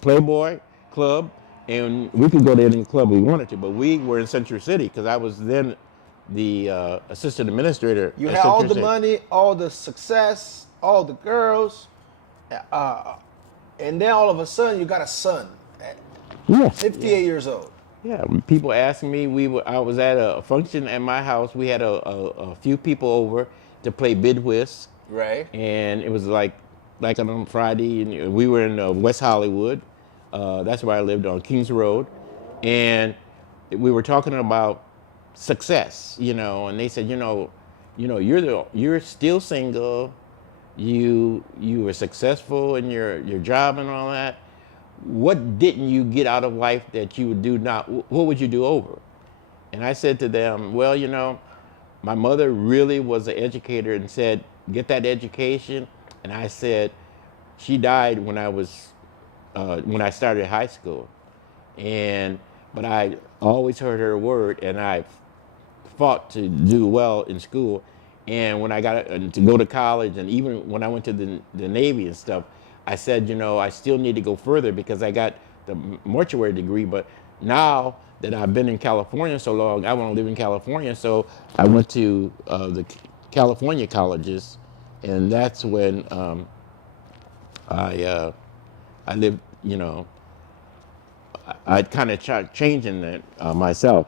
Playboy Club, and we could go to any club we wanted to, but we were in Century City because I was then the assistant administrator. You at had all Central the State. money, all the success, all the girls, and then all of a sudden you got a son at Yes. 58 years old. Yeah, when people asking me, I was at a function at my house. We had a few people over to play bid whist, Right. and it was like on Friday, and we were in West Hollywood. That's where I lived on Kings Road, and we were talking about success, and they said, you're still single, you were successful in your job and all that. What didn't you get out of life that you would do now? What would you do over? And I said to them, well, my mother really was an educator and said, get that education. And I said, she died when I started high school. But I always heard her word, and I fought to do well in school. And when I got to go to college, and even when I went to the Navy and stuff, I said, I still need to go further because I got the mortuary degree. But now that I've been in California so long, I want to live in California. So I went to the California colleges, and that's when I lived, I kind of changing that myself.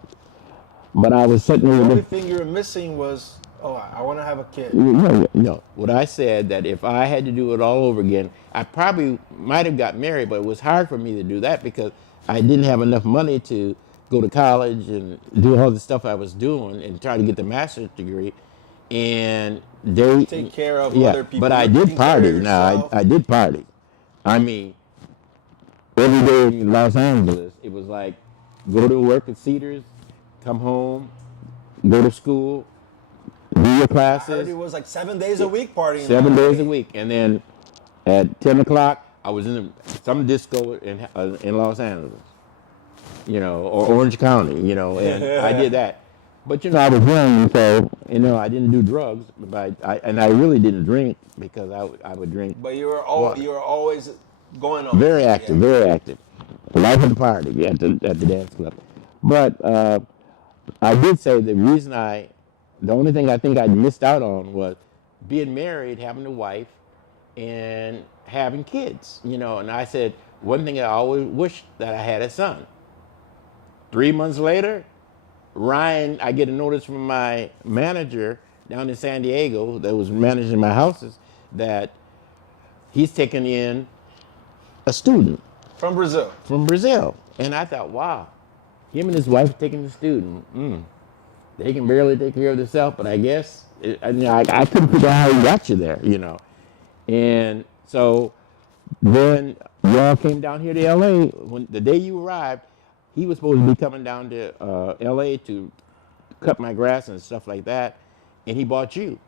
But I was sitting The there. only thing you were missing was, I want to have a kid. No. What I said, that if I had to do it all over again, I probably might have got married, but it was hard for me to do that because I didn't have enough money to go to college and do all the stuff I was doing and try to get the master's degree. And they Take care of other people. But I You're did taking care of party. Now yourself. I did party. I mean, every day in Los Angeles, it was like go to work at Cedars, come home, go to school, do your I heard classes. it was like 7 days a week partying. 7 days a week, and then at 10 o'clock, I was in some disco in Los Angeles, or Orange County, and I did that. But I was young, so I didn't do drugs, but I really didn't drink because I would drink. But you were water. always going on. Very active, very active. The life of the party at the dance club. But I did say the only thing I think I missed out on was being married, having a wife, and having kids, And I said, one thing I always wished that I had a son. 3 months later, Ryan, I get a notice from my manager down in San Diego that was managing my houses that he's taking in a student From Brazil. And I thought, wow, him and his wife taking the student. They can barely take care of themselves, but I guess, I couldn't figure out how he got you there, And so then y'all came down here to L.A. When the day you arrived, he was supposed to be coming down to L.A. to cut my grass and stuff like that, and he bought you.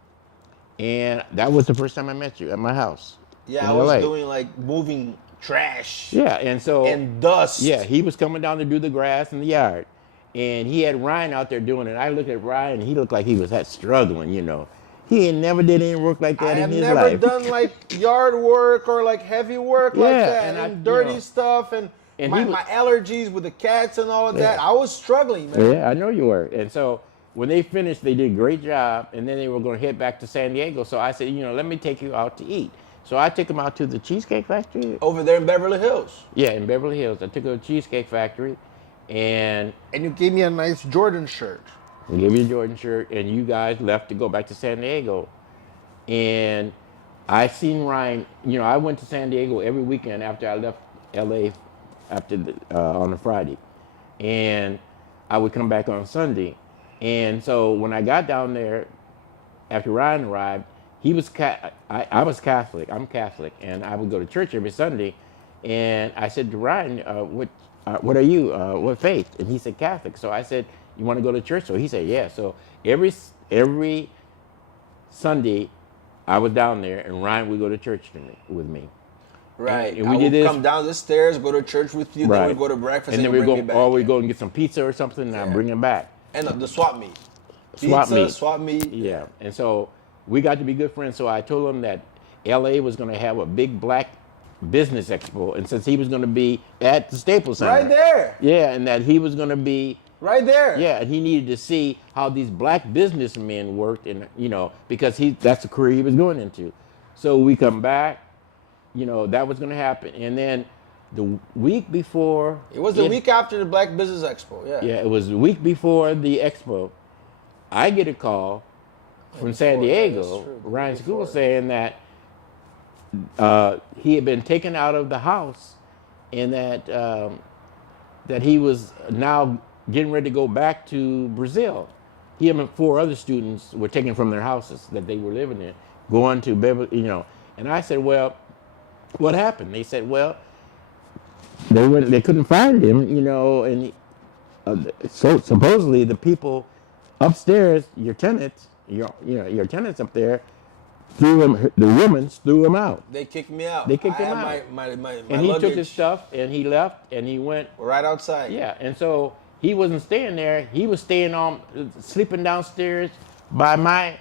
And that was the first time I met you at my house. Yeah, in I was LA. doing like moving trash. Yeah, and so And dust. Yeah, he was coming down to do the grass in the yard, and he had Ryan out there doing it. I looked at Ryan, and he looked like he was struggling, He ain't never did any work like that I in have his never life. done like yard work or like heavy work like Yeah, that and dirty stuff and my allergies with the cats and all of that. I was struggling, man. Yeah, I know you were. And so when they finished, they did a great job, and then they were going to head back to San Diego. So I said, let me take you out to eat. So I took him out to the Cheesecake Factory. Over there in Beverly Hills. Yeah, in Beverly Hills. I took him to the Cheesecake Factory, and you gave me a nice Jordan shirt. I gave you a Jordan shirt, and you guys left to go back to San Diego. And I seen Ryan, I went to San Diego every weekend after I left LA on a Friday. And I would come back on Sunday. And so when I got down there, after Ryan arrived, he was I was Catholic. I'm Catholic, and I would go to church every Sunday. And I said to Ryan, "What are you? What faith?" And he said Catholic. So I said, "You want to go to church?" So he said, "Yeah." So every Sunday, I was down there, and Ryan would go to church with me. Right. And I we would did this. come down the stairs, go to church with you, then we'd go to breakfast, and then you we bring me back. Or we go and get some pizza or something, and I'd bring him back. And the swap meet. Swap meet. Yeah. And so we got to be good friends. So I told him that LA was going to have a big black business expo, and since he was going to be at the Staples Center. Right there. Yeah, and that he was going to be Right there. Yeah, and he needed to see how these black businessmen worked, and because that's the career he was going into. So we come back, that was going to happen, and then the week before. It was the week after the Black Business Expo. Yeah. Yeah, it was the week before the expo. I get a call from San Diego, Ryan School, saying that he had been taken out of the house, and that he was now getting ready to go back to Brazil. He and 4 other students were taken from their houses that they were living in, going to Beverly, And I said, well, what happened? They said, well, they couldn't find him, and so supposedly the people upstairs, your tenants up there, threw him. The women threw him out. They kicked me out. They kicked him out. And he luggage. took his stuff and he left and he went right outside. Yeah, and so he wasn't staying there. He was sleeping downstairs by my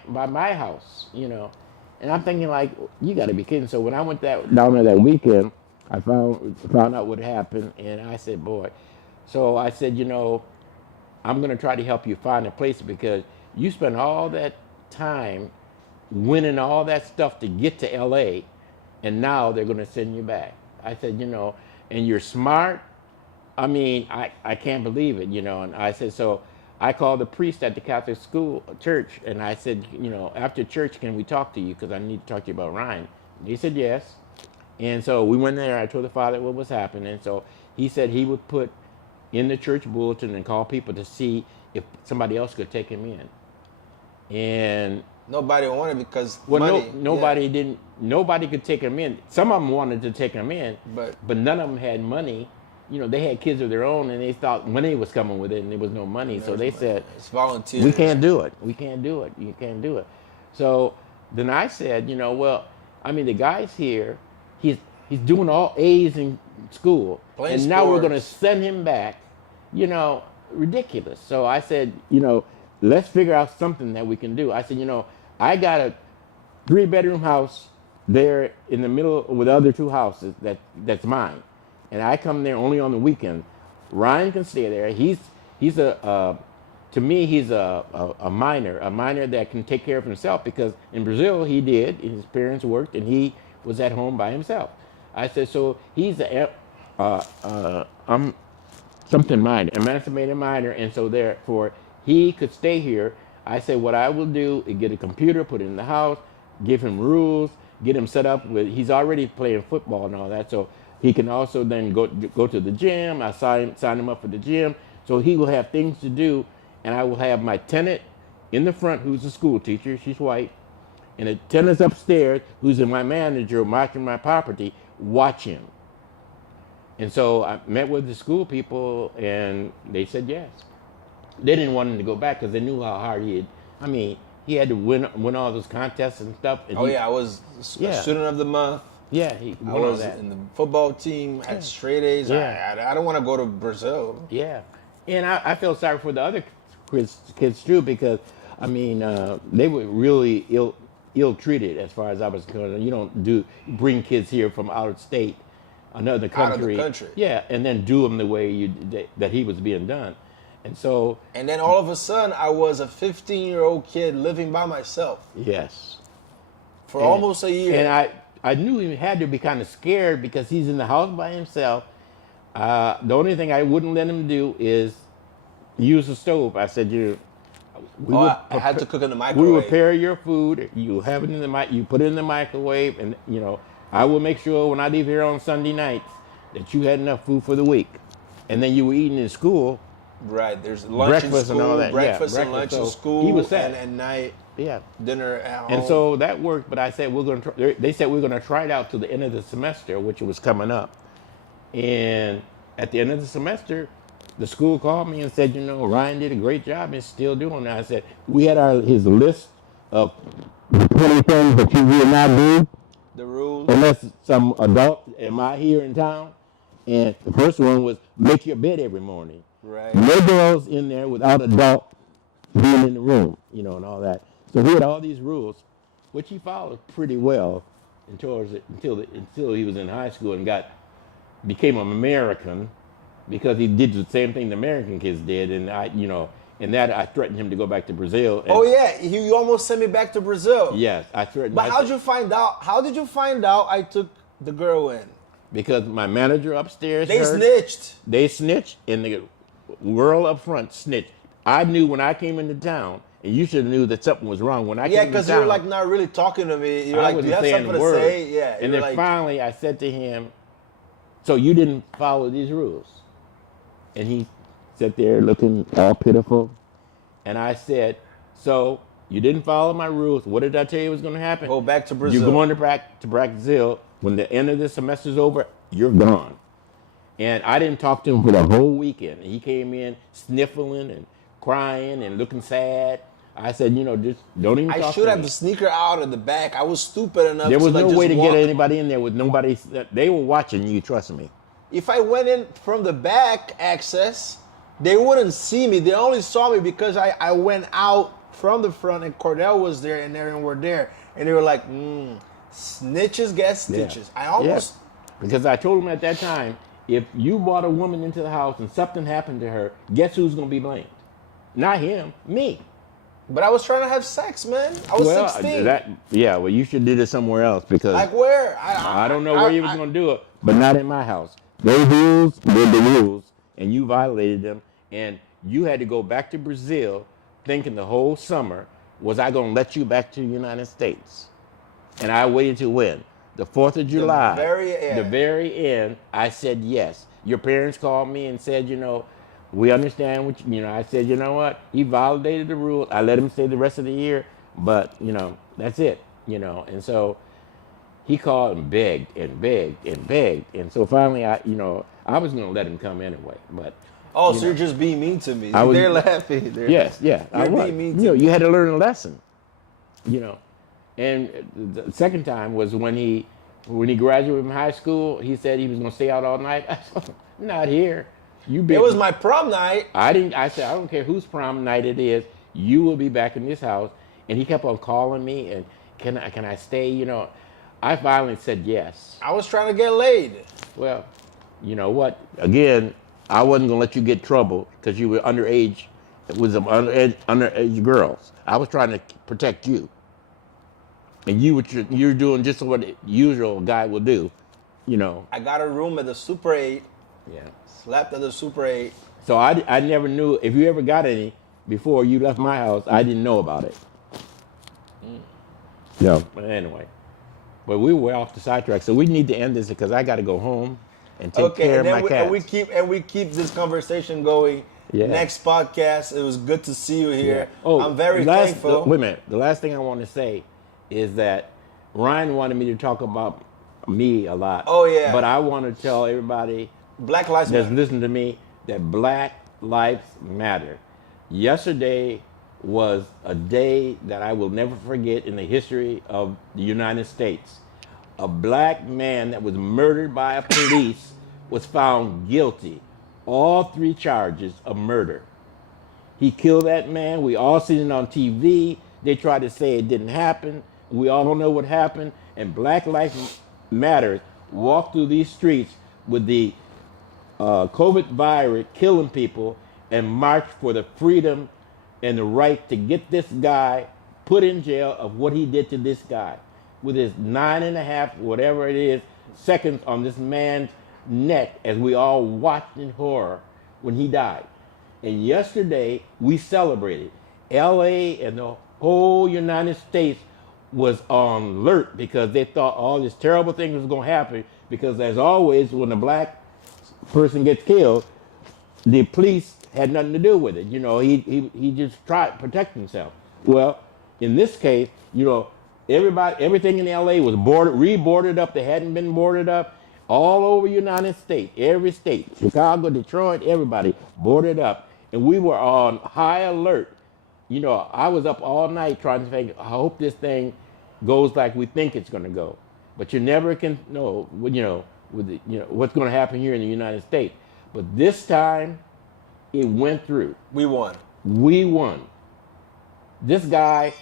house, And I'm thinking like, you got to be kidding. So when I went down there that weekend, I found out what happened, and I said, boy. So I said, I'm going to try to help you find a place because you spent all that time winning all that stuff to get to L.A., and now they're going to send you back. I said, and you're smart. I mean, I can't believe it, And I said, so I called the priest at the Catholic church, and I said, after church, can we talk to you? Because I need to talk to you about Ryan. And he said yes. And so we went there. I told the father what was happening. So he said he would put in the church bulletin and call people to see if somebody else could take him in. And nobody wanted because money. Nobody could take him in. Some of them wanted to take him in, but none of them had money. They had kids of their own, and they thought money was coming with it, and there was no money. So they said, it's volunteer. We can't do it. We can't do it. You can't do it. So then I said, well, I mean, the guy's here. He's doing all A's in school, and now we're going to send him back. Ridiculous. So I said, let's figure out something that we can do. I said, I got a 3-bedroom house there in the middle with the other 2 houses that's mine, and I come there only on the weekend. Ryan can stay there. To me, he's a minor that can take care of himself because in Brazil he did. His parents worked, and he was at home by himself. I said, so he's something minor, emancipated minor, and so therefore he could stay here. I said, what I will do is get a computer, put it in the house, give him rules, get him set up with. He's already playing football and all that, so he can also then go to the gym. I sign him up for the gym, so he will have things to do, and I will have my tenant in the front, who's a school teacher. She's white, and the tenant's upstairs, who's my manager, watching my property, watch him. And so I met with the school people, and they said yes. They didn't want him to go back because they knew how hard he had to win all those contests and stuff. And I was student of the month. Yeah, I was in the football team, had straight A's. Yeah. I don't want to go to Brazil. Yeah, and I feel sorry for the other kids too because, they were really ill-treated as far as I was concerned. You don't bring kids here from out of state, another country. Out of the country. Yeah, and then do them the way that he was being done. And so... And then all of a sudden, I was a 15-year-old kid living by myself. Yes. For almost a year. And I knew he had to be kind of scared because he's in the house by himself. The only thing I wouldn't let him do is use the stove. I said, I had to cook in the microwave. We would prepare your food. You have it in the you put it in the microwave, and I will make sure when I leave here on Sunday nights that you had enough food for the week, and then you were eating in school. Right. There's lunch breakfast in school, and all that. breakfast and lunch in school. He was set. And at night. Yeah. Dinner at home. And so that worked, but I said they said we're going to try it out to the end of the semester, which was coming up. And at the end of the semester, the school called me and said, Ryan did a great job and still doing it. I said, we had his list of 20 things that you will not do. The rules. Unless some adult am I here in town. And the first one was make your bed every morning. Right. No girls in there without adult being in the room, and all that. So he had all these rules, which he followed pretty well until he was in high school and became an American, because he did the same thing the American kids did, and and that I threatened him to go back to Brazil. And Oh yeah, you almost sent me back to Brazil. yes, I threatened. But how did you find out? How did you find out I took the girl in? Because my manager upstairs They heard. snitched. They snitched, and the girl up front snitched. I knew when I came into town, and you should have knew that something was wrong when I Yeah, came into because town. you were like not really talking to me. You were I like, do wasn't you have saying something to words. say? Yeah. And you were then finally I said to him, so you didn't follow these rules? And he sat there looking all pitiful. And I said, so you didn't follow my rules. What did I tell you was going to happen? go back to Brazil. You're going to Brazil. When the end of the semester's over, you're gone. And I didn't talk to him for the whole weekend. And he came in sniffling and crying and looking sad. I said, just don't even talk to me. I should have the sneaker out in the back. I was stupid enough There was to no just way to walk. get anybody in there with nobody. They were watching you, trust me. If I went in from the back access, they wouldn't see me. They only saw me because I went out from the front and Cordell was there and Aaron were there. And they were like, snitches get stitches. Yeah. I almost... Because I told him at that time, if you brought a woman into the house and something happened to her, guess who's going to be blamed? Not him, me. But I was trying to have sex, man. I was 16. Well, you should do this somewhere else because Like where? I don't know where you was going to do it, but not in my house. Those rules were the rules, and you violated them, and you had to go back to Brazil thinking the whole summer, was I going to let you back to the United States? And I waited to when? The 4th of July. The very end, I said yes. Your parents called me and said, we understand what I said, you know what? He violated the rule. I let him stay the rest of the year, but, that's it, And so he called and begged and begged and begged. And so finally, I was going to let him come anyway, but. Oh, so you're just being mean to me. They're laughing. Yes, I was. Being mean to me. You had to learn a lesson, And the second time was when he graduated from high school, he said he was going to stay out all night. I said, not here. It was my prom night. I said, I don't care whose prom night it is. You will be back in this house. And he kept on calling me and can I stay? I finally said yes. I was trying to get laid. Well, you know what? Again, I wasn't going to let you get trouble because you were underage with some underage girls. I was trying to protect you. And you're doing just what the usual guy will do, I got a room at the Super 8. Yeah. Slept at the Super 8. So I never knew if you ever got any before you left my house. I didn't know about it. No. But anyway, but we were off the sidetrack, so we need to end this because I got to go home and take care of my cats. And we keep this conversation going. Yeah. Next podcast. It was good to see you here. Yeah. Oh, I'm very thankful. Wait a minute. The last thing I want to say is that Ryan wanted me to talk about me a lot. Oh yeah. But I want to tell everybody Black Lives that's Matter. listening to me that Black Lives Matter. Yesterday was a day that I will never forget in the history of the United States. A black man that was murdered by a police was found guilty. All 3 charges of murder. He killed that man. We all seen it on TV. They tried to say it didn't happen. We all know what happened. And Black Lives Matter walked through these streets with the COVID virus killing people and marched for the freedom and the right to get this guy put in jail of what he did to this guy with his 9.5, whatever it is, seconds on this man's neck as we all watched in horror when he died. And yesterday we celebrated. LA and the whole United States was on alert because they thought all this terrible thing was going to happen because as always when a black person gets killed, the police had nothing to do with it. He just tried to protect himself. Well, in this case, everything in LA was re-boarded up. They hadn't been boarded up. All over the United States, every state, Chicago, Detroit, everybody boarded up. And we were on high alert. I was up all night trying to think, I hope this thing goes like we think it's going to go. But you never can know, what's going to happen here in the United States. But this time, it went through. We won. We won. This guy,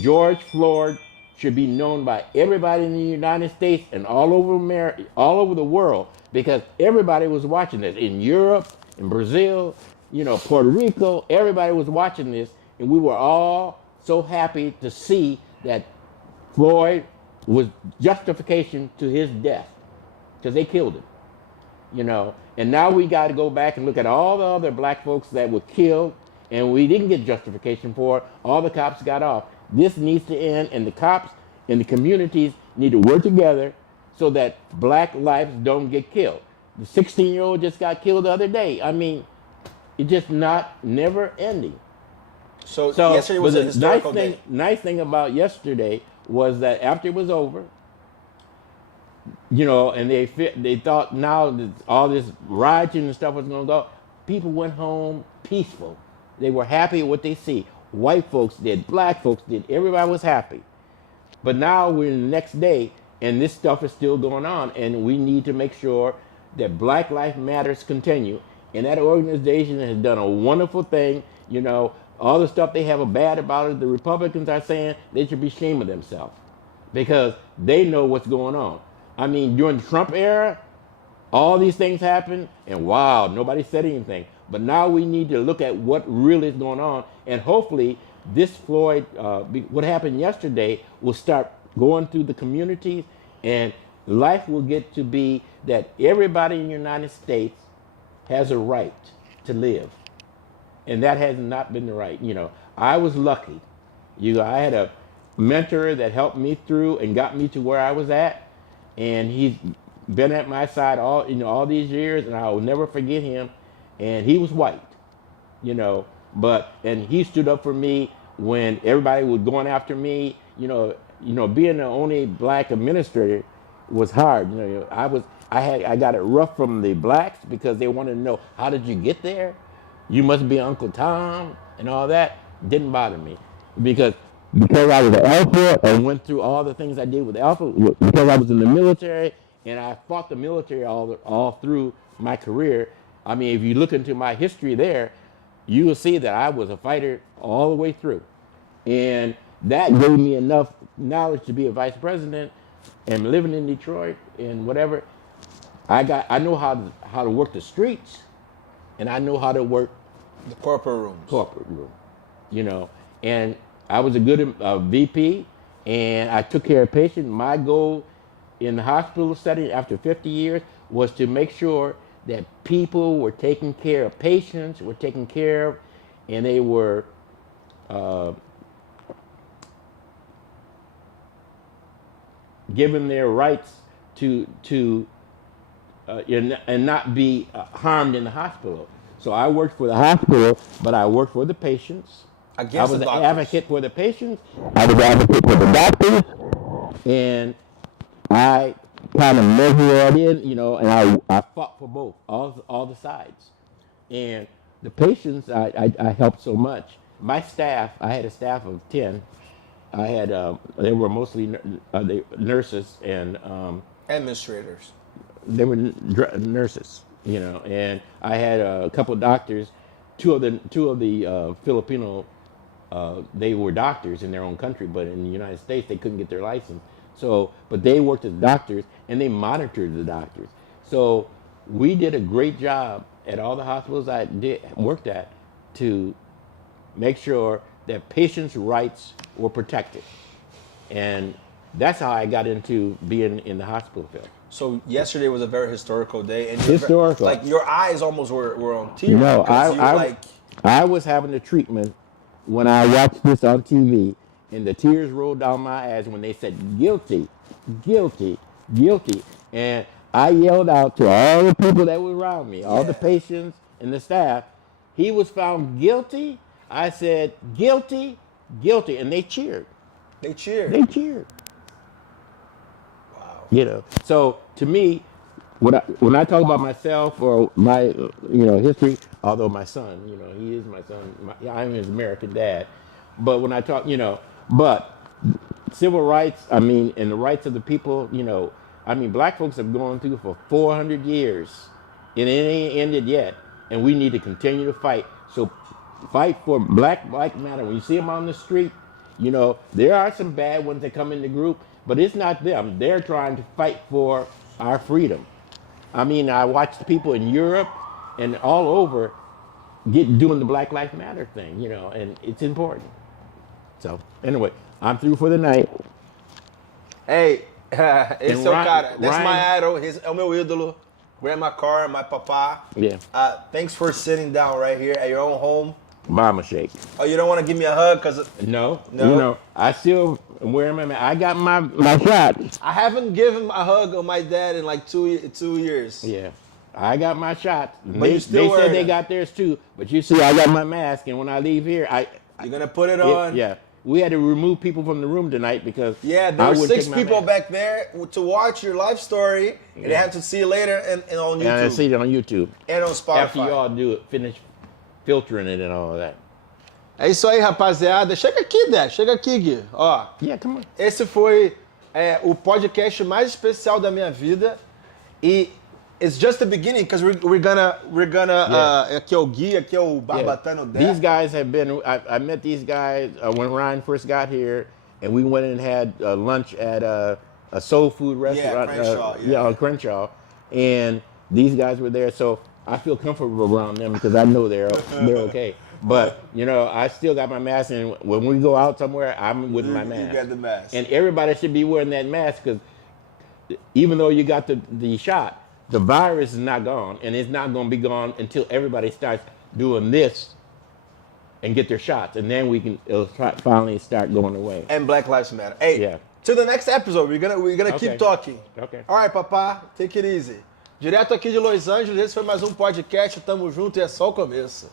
George Floyd, should be known by everybody in the United States and all over America, all over the world, because everybody was watching this in Europe, in Brazil, Puerto Rico. Everybody was watching this, and we were all so happy to see that Floyd was justification to his death, because they killed him, And now we got to go back and look at all the other black folks that were killed, and we didn't get justification for it. All the cops got off. This needs to end, and the cops and the communities need to work together so that black lives don't get killed. The 16-year-old just got killed the other day. I mean, it's just never ending. So yesterday was a historical day. Nice thing about yesterday was that after it was over, and they thought now that all this rioting and stuff was going to go, people went home peaceful. They were happy with what they see. White folks did, black folks did, everybody was happy. But now we're in the next day, and this stuff is still going on, and we need to make sure that Black Lives Matters continue. And that organization has done a wonderful thing. All the stuff they have bad about it, the Republicans are saying they should be ashamed of themselves because they know what's going on. I mean, during the Trump era, all these things happened, and wow, nobody said anything. But now we need to look at what really is going on, and hopefully this Floyd, what happened yesterday, will start going through the communities, and life will get to be that everybody in the United States has a right to live. And that has not been the right. I was lucky. I had a mentor that helped me through and got me to where I was at, and he's been at my side all these years, and I will never forget him. And he was white, and he stood up for me when everybody was going after me. Being the only black administrator was hard. I got it rough from the blacks because they wanted to know, how did you get there? You must be Uncle Tom and all that. Didn't bother me because I was an Alpha and went through all the things I did with Alpha, because I was in the military and I fought the military all through my career. I mean, if you look into my history there, you will see that I was a fighter all the way through. And that gave me enough knowledge to be a vice president, and living in Detroit and whatever. I know how to work the streets, and I know how to work the corporate room. And I was a good VP, and I took care of patients. My goal in the hospital setting after 50 years was to make sure that people were taken care of, patients were taken care of, and they were given their rights to and not be harmed in the hospital. So I worked for the hospital, but I worked for the patients. I was an advocate for the patients. I was an advocate for the doctors, and I kind of measured it in, and I fought for both, all the sides. And the patients, I helped so much. My staff, I had a staff of 10. I had, they were mostly nurses and administrators. They were nurses, and I had a couple of doctors. Two of the Filipino, they were doctors in their own country, but in the United States they couldn't get their license. So, but they worked as doctors and they monitored the doctors. So we did a great job at all the hospitals I worked at to make sure that patients' rights were protected. And that's how I got into being in the hospital field. So yesterday was a very historical day. And historical. Like your eyes almost were on tears. I was having the treatment when I watched this on TV, and the tears rolled down my eyes when they said guilty, guilty, guilty. And I yelled out to all the people that were around me, all the patients and the staff, he was found guilty. I said, guilty, guilty. And they cheered. They cheered. They cheered. Wow. So to me, when I talk about myself or my, history, although my son, he is my son, I'm his American dad. But when I talk, but civil rights, and the rights of the people, black folks have gone through for 400 years and it ain't ended yet. And we need to continue to fight. So fight for Black Lives Matter. When you see them on the street, You know, there are some bad ones that come in the group, but it's not them. They're trying to fight for our freedom. I mean, I watch the people in Europe and all over doing the Black Lives Matter thing, you know, and it's important. So, anyway, I'm through for the night. Hey, esse é o cara. That's Ryan, my idol. É o meu ídolo. Grandma Carr, my papa. Yeah. Thanks for sitting down right here at your own home. Mama shake. Oh, you don't want to give me a hug? No. No? You know, I still wear my mask. I got my shots. I haven't given a hug on my dad in like 2 years. Yeah. I got my shots. But you still they said they them. got theirs too. But you see, I got my mask, and when I leave here, You're going to put it on? Yeah. We had to remove people from the room tonight because Yeah, there were 6 people back there to watch your life story, and they have to see it later and on YouTube. And I see it on YouTube. And on Spotify. After y'all do it, finish filtering it and all of that. É isso aí, rapaziada. Chega aqui, Dé. Chega aqui, Gui. Ó, Yeah, come on. esse foi o podcast mais especial da minha vida. E it's just the beginning, because we're gonna aqui é o Gui, aqui é o Barbatano Dé. These guys have been, I met these guys when Ryan first got here, and we went and had lunch at a soul food restaurant. Crenshaw, on Crenshaw. And these guys were there, so I feel comfortable around them because I know they're okay. But, you know, I still got my mask, and when we go out somewhere, I'm with my mask. You got the mask. And everybody should be wearing that mask, because even though you got the shot, the virus is not gone, and it's not going to be gone until everybody starts doing this and get their shots, and then it'll finally start going away. And Black Lives Matter. Hey, Yeah. to the next episode, we're gonna Okay. keep talking. Okay. All right, papá, take it easy. Direto aqui de Los Angeles, esse foi mais um podcast. Tamo junto e é só o começo.